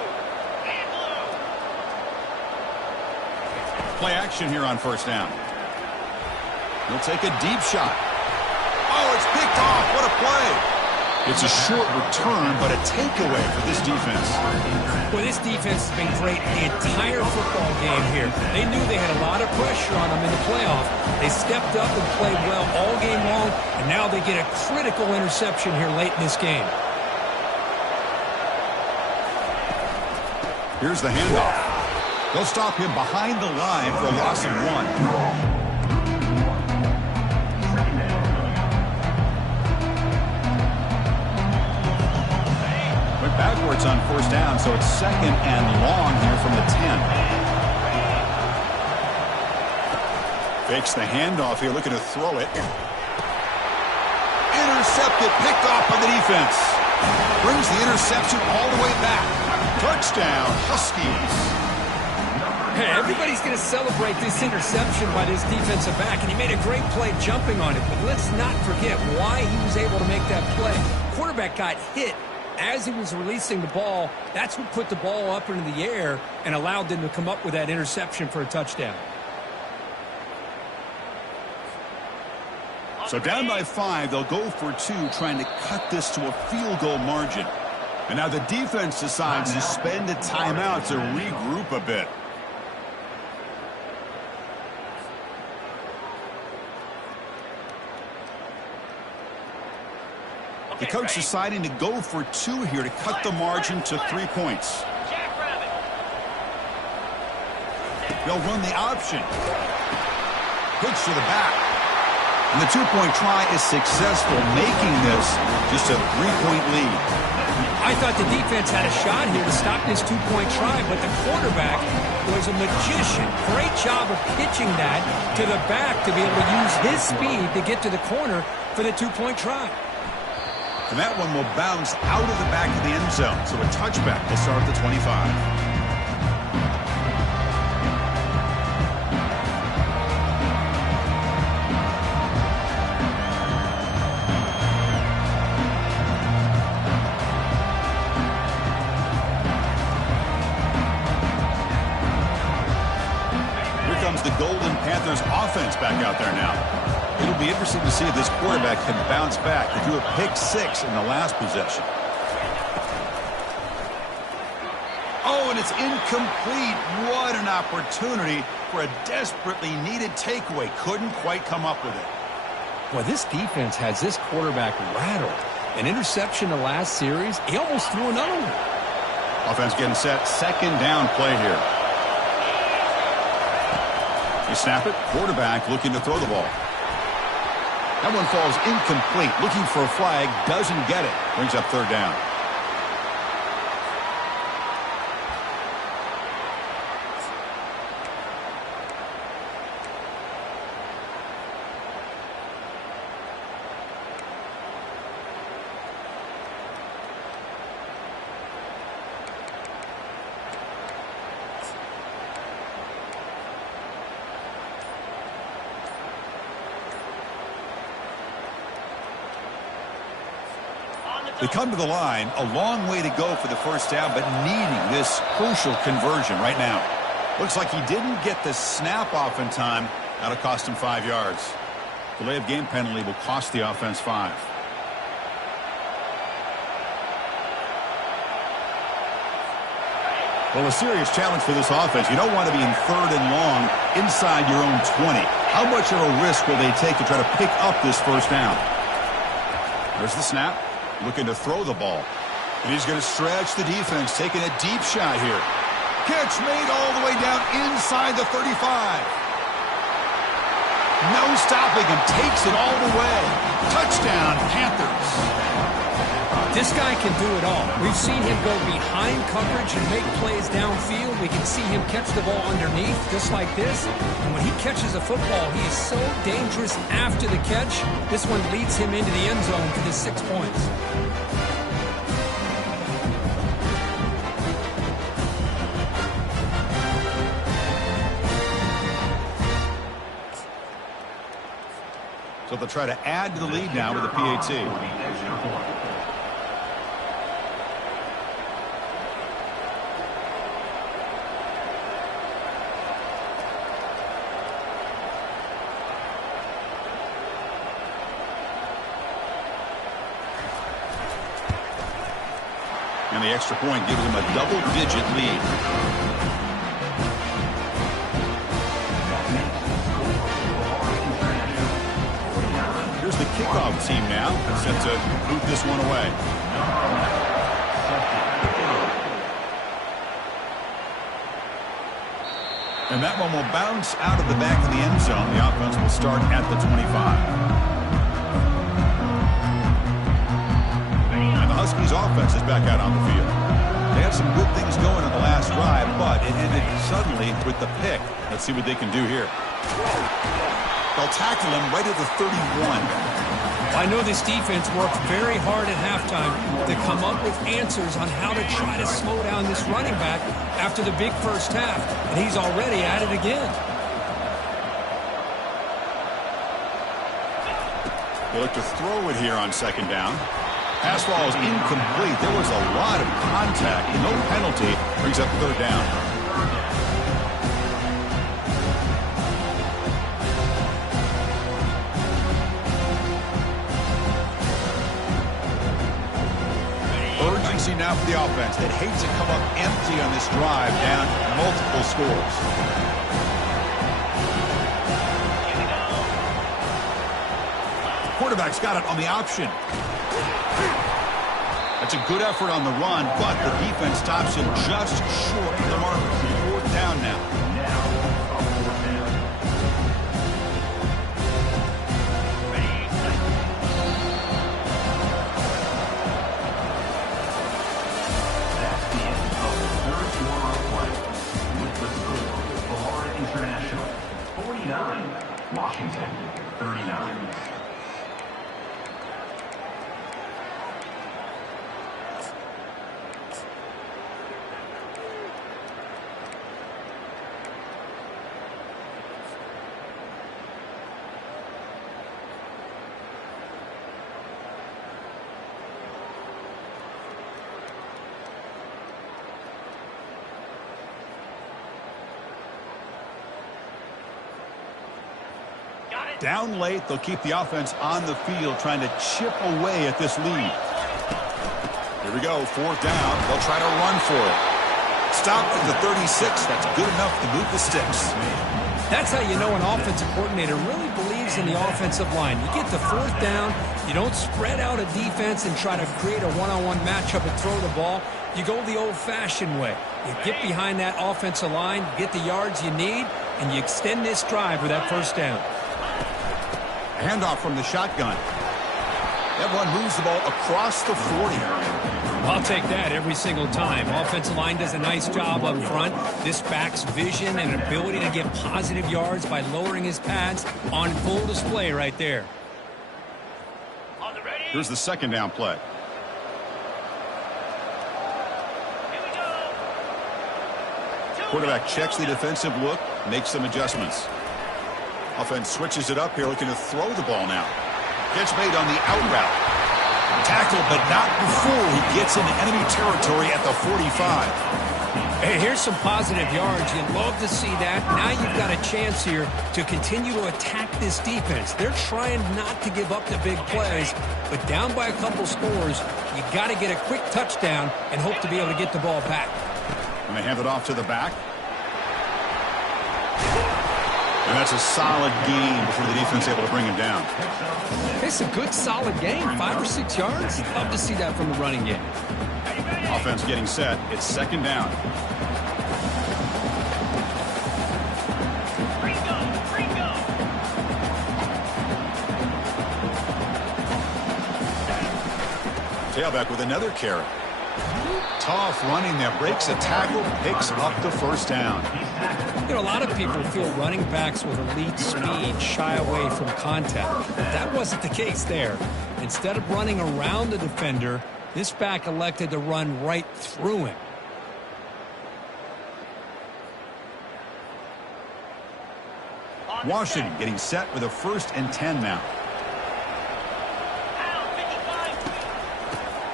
Play action here on first down. He'll take a deep shot. Oh, it's picked off. What a play. It's a short return, but a takeaway for this defense. Well, this defense has been great the entire football game here. They knew they had a lot of pressure on them in the playoff. They stepped up and played well all game long, and now they get a critical interception here late in this game. Here's the handoff. They'll stop him behind the line for a loss of 1. Backwards on first down, so it's second and long here from the 10. Fakes the handoff here, looking to throw it. intercepted, picked off by the defense. Brings the interception all the way back. Touchdown, Huskies. Hey, everybody's going to celebrate this interception by this defensive back, and he made a great play jumping on it. But let's not forget why he was able to make that play. Quarterback got hit as he was releasing the ball. That's what put the ball up into the air and allowed them to come up with that interception for a touchdown. So down by 5, they'll go for 2, trying to cut this to a field goal margin. And now the defense decides to spend a timeout to regroup a bit. The coach deciding to go for 2 here to cut the margin to 3 points. They'll run the option. Pitch to the back. And the 2-point try is successful, making this just a 3-point lead. I thought the defense had a shot here to stop this 2-point try, but the quarterback was a magician. Great job of pitching that to the back to be able to use his speed to get to the corner for the 2-point try. And that one will bounce out of the back of the end zone. So a touchback will start at the 25. Here comes the Golden Panthers offense back out there now. It'll be interesting to see if this quarterback can bounce back. They threw a pick-6 in the last possession. Oh, and it's incomplete. What an opportunity for a desperately needed takeaway. Couldn't quite come up with it. Well, this defense has this quarterback rattled. An interception the last series, he almost threw another one. Offense getting set. Second down play here. You snap it. Quarterback looking to throw the ball. That one falls incomplete. Looking for a flag. Doesn't get it. Brings up third down. They come to the line, a long way to go for the first down, but needing this crucial conversion right now. Looks like he didn't get the snap off in time. That'll cost him 5 yards. Delay of game penalty will cost the offense 5. Well, a serious challenge for this offense. You don't want to be in third and long inside your own 20. How much of a risk will they take to try to pick up this first down? There's the snap. Looking to throw the ball. And he's going to stretch the defense, taking a deep shot here. Catch made all the way down inside the 35. No stopping him. Takes it all the way. Touchdown, Panthers. This guy can do it all. We've seen him go behind coverage and make plays downfield. We can see him catch the ball underneath, just like this. And when he catches a football, he is so dangerous after the catch. This one leads him into the end zone for the 6 points. So they'll try to add to the lead now with a PAT. And the extra point gives them a double-digit lead. Here's the kickoff team now, set to boot this one away. And that one will bounce out of the back of the end zone. The offense will start at the 25. Huskies offense is back out on the field. They had some good things going in the last drive, but it ended suddenly with the pick. Let's see what they can do here. They'll tackle him right at the 31. I know this defense worked very hard at halftime to come up with answers on how to try to slow down this running back after the big first half, and he's already at it again. They look to throw it here on second down. Pass ball is incomplete. There was a lot of contact. No penalty brings up third down. Urgency now for the offense that hates to come up empty on this drive, down multiple scores. Quarterback's got it on the option. That's a good effort on the run, but the defense stops him just short of the mark. Fourth down now. That's the end of the third quarter of play. With the score, Florida International 49, Washington 39. Down late, they'll keep the offense on the field trying to chip away at this lead. Here we go, fourth down. They'll try to run for it. Stopped at the 36. That's good enough to move the sticks. That's how you know an offensive coordinator really believes in the offensive line. You get the fourth down, you don't spread out a defense and try to create a one-on-one matchup and throw the ball. You go the old-fashioned way. You get behind that offensive line, you get the yards you need, and you extend this drive with that first down. Handoff from the shotgun. That one moves the ball across the 40. I'll take that every single time. Offensive line does a nice job up front. This back's vision and ability to get positive yards by lowering his pads on full display right there. Here's the second down play. Quarterback checks the defensive look, makes some adjustments. Offense switches it up here, looking to throw the ball now. Catch made on the out route. Tackled, but not before he gets into enemy territory at the 45. Hey, here's some positive yards. You'd love to see that. Now you've got a chance here to continue to attack this defense. They're trying not to give up the big plays, but down by a couple scores, you got to get a quick touchdown and hope to be able to get the ball back. And they hand it off to the back. And that's a solid gain before the defense able to bring him down. It's a good, solid game. 5 or 6 yards. Love to see that from the running game. Offense getting set. It's second down. Tailback with another carry. Tough running there. Breaks a tackle. Picks up the first down. You know, a lot of people feel running backs with elite speed shy away from contact. But that wasn't the case there. Instead of running around the defender, this back elected to run right through him. Washington getting set with a 1st and 10 now.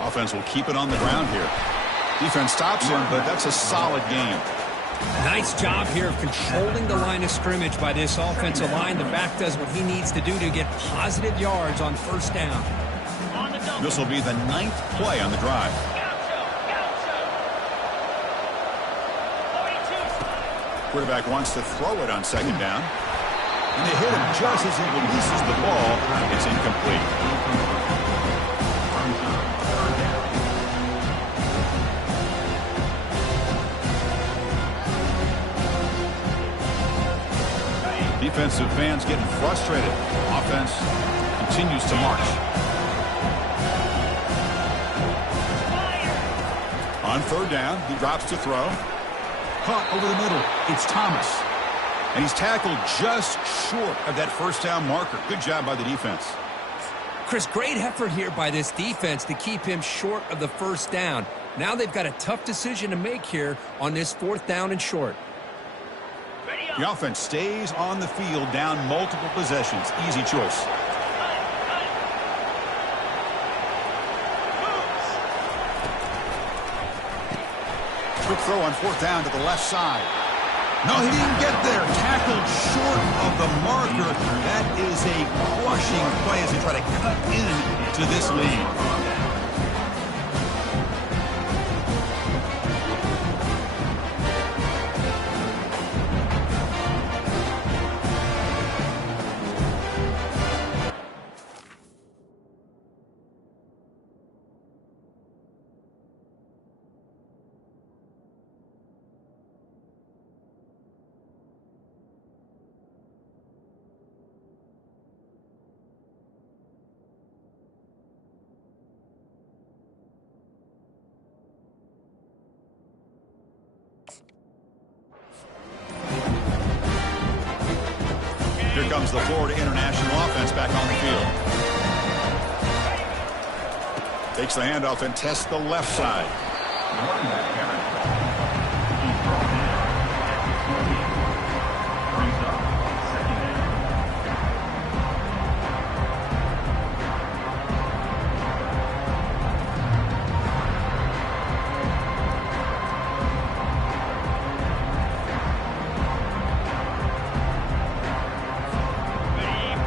Offense will keep it on the ground here. Defense stops him, but that's a solid game. Nice job here of controlling the line of scrimmage by this offensive line. The back does what he needs to do to get positive yards on first down. This will be the 9th play on the drive. Quarterback wants to throw it on second down. And they hit him just as he releases the ball. It's incomplete. Defensive fans getting frustrated. Offense continues to march. On third down, he drops to throw. Caught over the middle. It's Thomas. And he's tackled just short of that first down marker. Good job by the defense. Chris, great effort here by this defense to keep him short of the first down. Now they've got a tough decision to make here on this 4th down and short. The offense stays on the field down multiple possessions. Easy choice. Quick throw on 4th down to the left side. No, he didn't get there. Tackled short of the marker. That is a crushing play as they try to cut into this lead. Here comes the Florida International offense back on the field. Takes the handoff and tests the left side.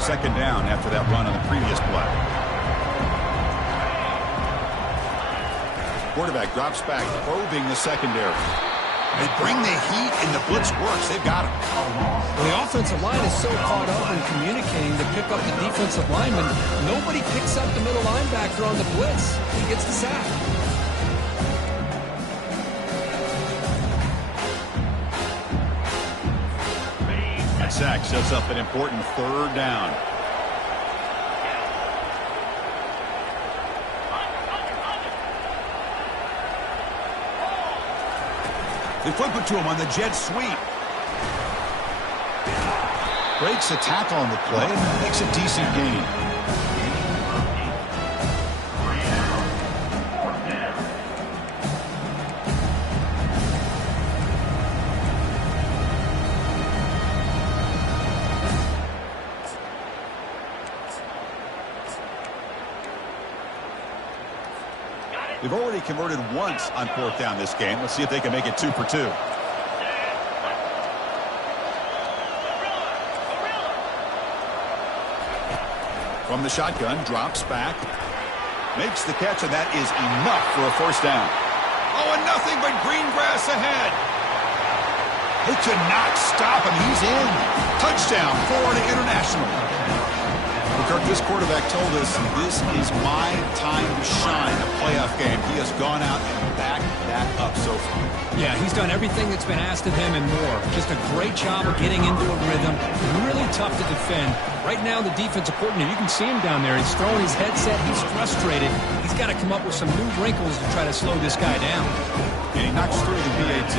Second down after that run on the previous play. Quarterback drops back, probing the secondary. They bring the heat, and the blitz works. They've got him. Well, the offensive line is so caught up in communicating to pick up the defensive lineman. Nobody picks up the middle linebacker on the blitz. He gets the sack. That sack sets up an important 3rd down. They flip it to him on the jet sweep. Breaks a tackle on the play and makes a decent gain. They've already converted once on 4th down this game. Let's see if they can make it 2 for 2. From the shotgun, drops back. Makes the catch, and that is enough for a 1st down. Oh, and nothing but green grass ahead. They could not stop him. He's in. Touchdown, Florida International. Kirk, this quarterback told us this is my time to shine, a playoff game. He has gone out and backed that up so far. Yeah, he's done everything that's been asked of him and more. Just a great job of getting into a rhythm. Really tough to defend. Right now, the defensive coordinator, you can see him down there. He's throwing his headset. He's frustrated. He's got to come up with some new wrinkles to try to slow this guy down. And he knocks through the PAT.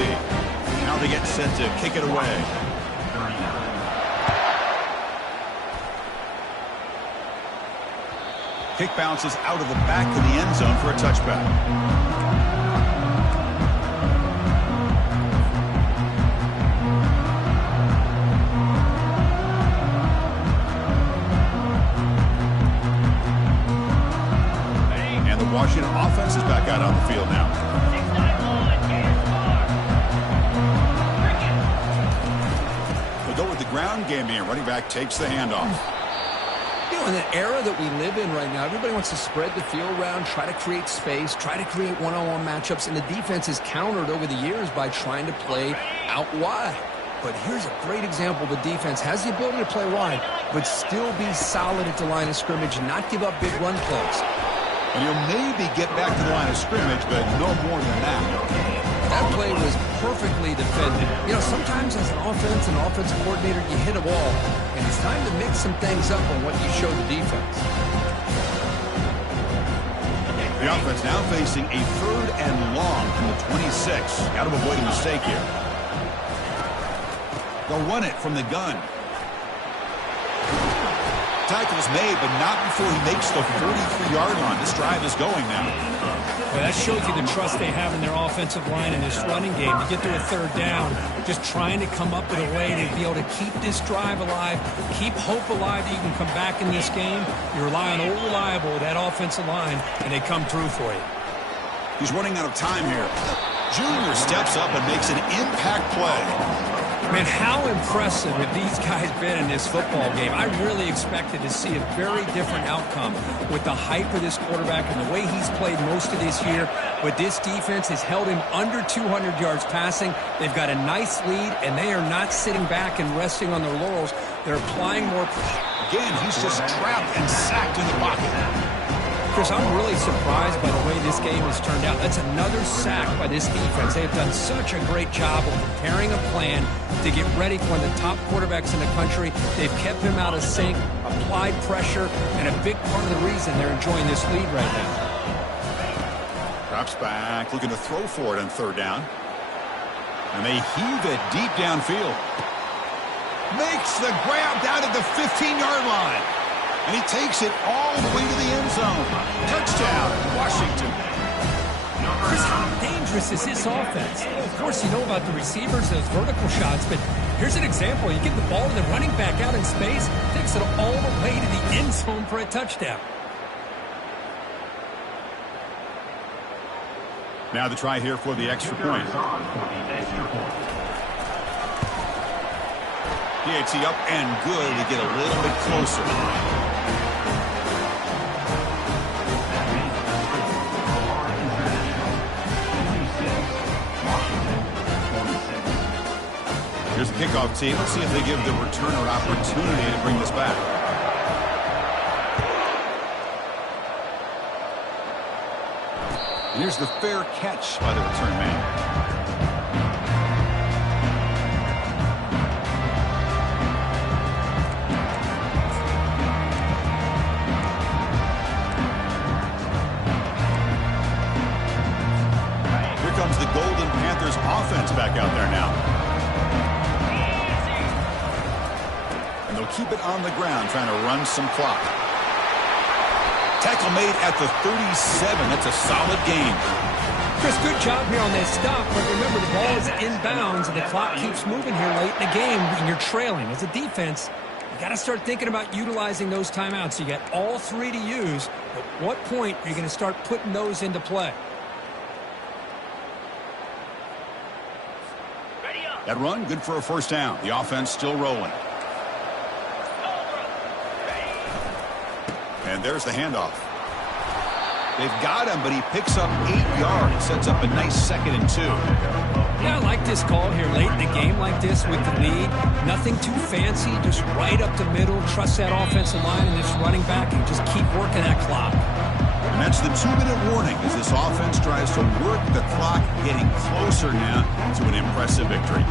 Now they get set to kick it away. Kick bounces out of the back of the end zone for a touchback. And the Washington offense is back out on the field now. We'll go with the ground game here. Running back takes the handoff. You know, in the era that we live in right now, everybody wants to spread the field around, try to create space, try to create one-on-one matchups, and the defense is countered over the years by trying to play out wide. But here's a great example. The defense has the ability to play wide, but still be solid at the line of scrimmage and not give up big run plays. And you'll maybe get back to the line of scrimmage, but no more than that. That play was perfectly defended. You know, sometimes as an offensive coordinator, you hit a wall, and it's time to mix some things up on what you show the defense. The offense now facing a 3rd and long from the 26. Got to avoid a mistake here. They'll run it from the gun. Tackle's made, but not before he makes the 43-yard line. This drive is going now. Well, that shows you the trust they have in their offensive line in this running game. You get to a third down, just trying to come up with a way to be able to keep this drive alive, keep hope alive that you can come back in this game. You rely on old reliable, that offensive line, and they come through for you. He's running out of time here. Junior steps up and makes an impact play. Man, how impressive have these guys been in this football game? I really expected to see a very different outcome with the hype of this quarterback and the way he's played most of this year. But this defense has held him under 200 yards passing. They've got a nice lead, and they are not sitting back and resting on their laurels. They're applying more. Again, he's just trapped and sacked in the pocket. Chris, I'm really surprised by the way this game has turned out. That's another sack by this defense. They have done such a great job of preparing a plan to get ready for one of the top quarterbacks in the country. They've kept him out of sync, applied pressure, and a big part of the reason they're enjoying this lead right now. Drops back, looking to throw for it on third down. And they heave it deep downfield. Makes the grab down at the 15-yard line. And he takes it all the way to the end zone. Touchdown, Washington. Chris, how dangerous is this offense? Of course, you know about the receivers, those vertical shots, but here's an example. You get the ball to the running back out in space, takes it all the way to the end zone for a touchdown. Now the try here for the extra point. PAT up and good. We get a little bit closer. Here's the kickoff team. Let's see if they give the returner opportunity to bring this back. And here's the fair catch by the return man. Here comes the Golden Panthers offense back out there now. They'll keep it on the ground, trying to run some clock. Tackle made at the 37. That's a solid game. Chris, good job here on that stop, but remember the ball is inbounds and the clock keeps moving here late in the game and you're trailing. As a defense, you got to start thinking about utilizing those timeouts. You got all three to use. At what point are you going to start putting those into play? That run, good for a first down. The offense still rolling. And there's the handoff. They've got him, but he picks up 8 yards. Sets up a nice 2nd and 2. Yeah, I like this call here late in the game like this with the lead. Nothing too fancy, just right up the middle. Trust that offensive line and this running back and just keep working that clock. And that's the 2-minute warning as this offense tries to work the clock, getting closer now to an impressive victory.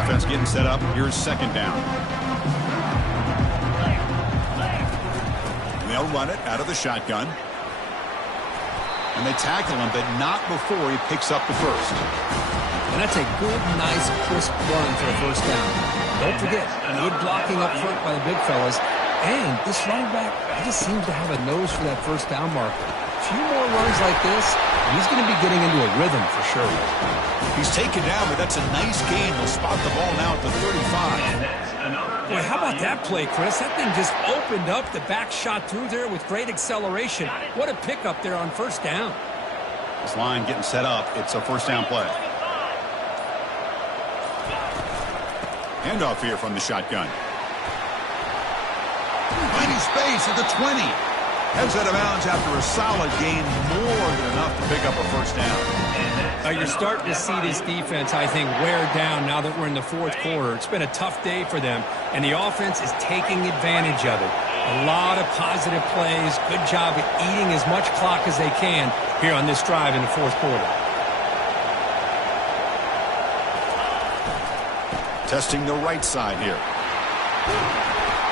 Offense getting set up. Here's 2nd down. And they'll run it out of the shotgun. And they tackle him, but not before he picks up the first. And that's a good, nice, crisp run for a first down. Don't forget, good blocking up front by the big fellas. And this running back, he just seems to have a nose for that first down marker. A few more runs like this, he's going to be getting into a rhythm for sure. He's taken down, but that's a nice gain. They'll spot the ball now at the 35. Boy, how about that play, Chris? That thing just opened up. The back shot through there with great acceleration. What a pickup there on first down. This line getting set up. It's a first down play. Handoff here from the shotgun. Finding space at the 20. Heads out of bounds after a solid gain, more than enough to pick up a first down. You're starting to see this defense, I think, wear down now that we're in the fourth quarter. It's been a tough day for them, and the offense is taking advantage of it. A lot of positive plays. Good job at eating as much clock as they can here on this drive in the fourth quarter. Testing the right side here.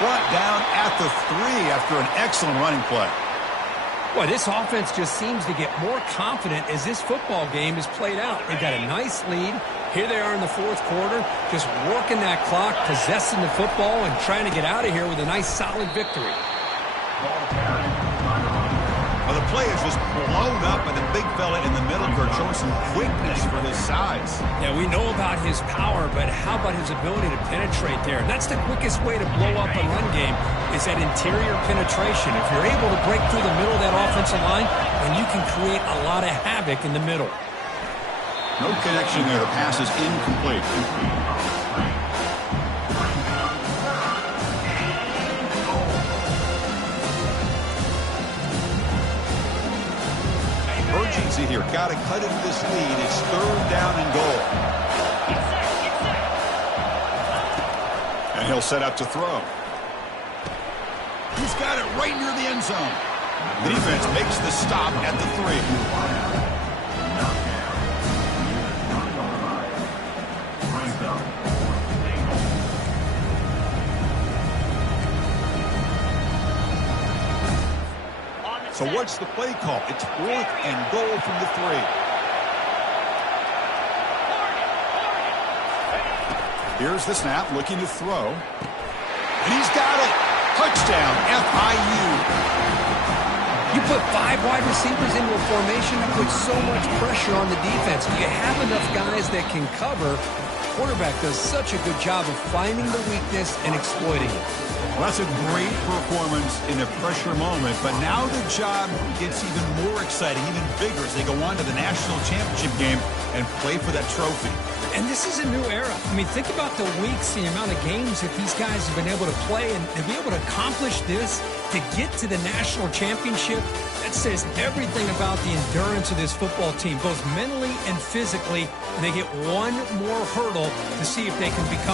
Brought down at the 3 after an excellent running play. Boy, this offense just seems to get more confident as this football game is played out. They've got a nice lead. Here they are in the fourth quarter, just working that clock, possessing the football, and trying to get out of here with a nice, solid victory. Well, the play is just blown up by the big fella in the middle, Kurt, showing some quickness for his size. Yeah, we know about his power, but how about his ability to penetrate there? That's the quickest way to blow up a run game, is that interior penetration. If you're able to break through the middle of that offensive line, then you can create a lot of havoc in the middle. No connection there. The pass is incomplete. Urgency here. Got to cut into this lead. It's third down and goal. And he'll set up to throw. He's got it right near the end zone. The defense makes the stop at the 3. So what's the play call? It's 4th and goal from the 3. Here's the snap, looking to throw. And he's got it. Touchdown, FIU. You put 5 wide receivers into a formation, you put so much pressure on the defense. You have enough guys that can cover. The quarterback does such a good job of finding the weakness and exploiting it. Well, that's a great performance in a pressure moment, but now the job gets even more exciting, even bigger as they go on to the national championship game and play for that trophy. And this is a new era. I mean, think about the weeks, the amount of games that these guys have been able to play, and to be able to accomplish this, to get to the national championship, that says everything about the endurance of this football team, both mentally and physically. And they get one more hurdle to see if they can become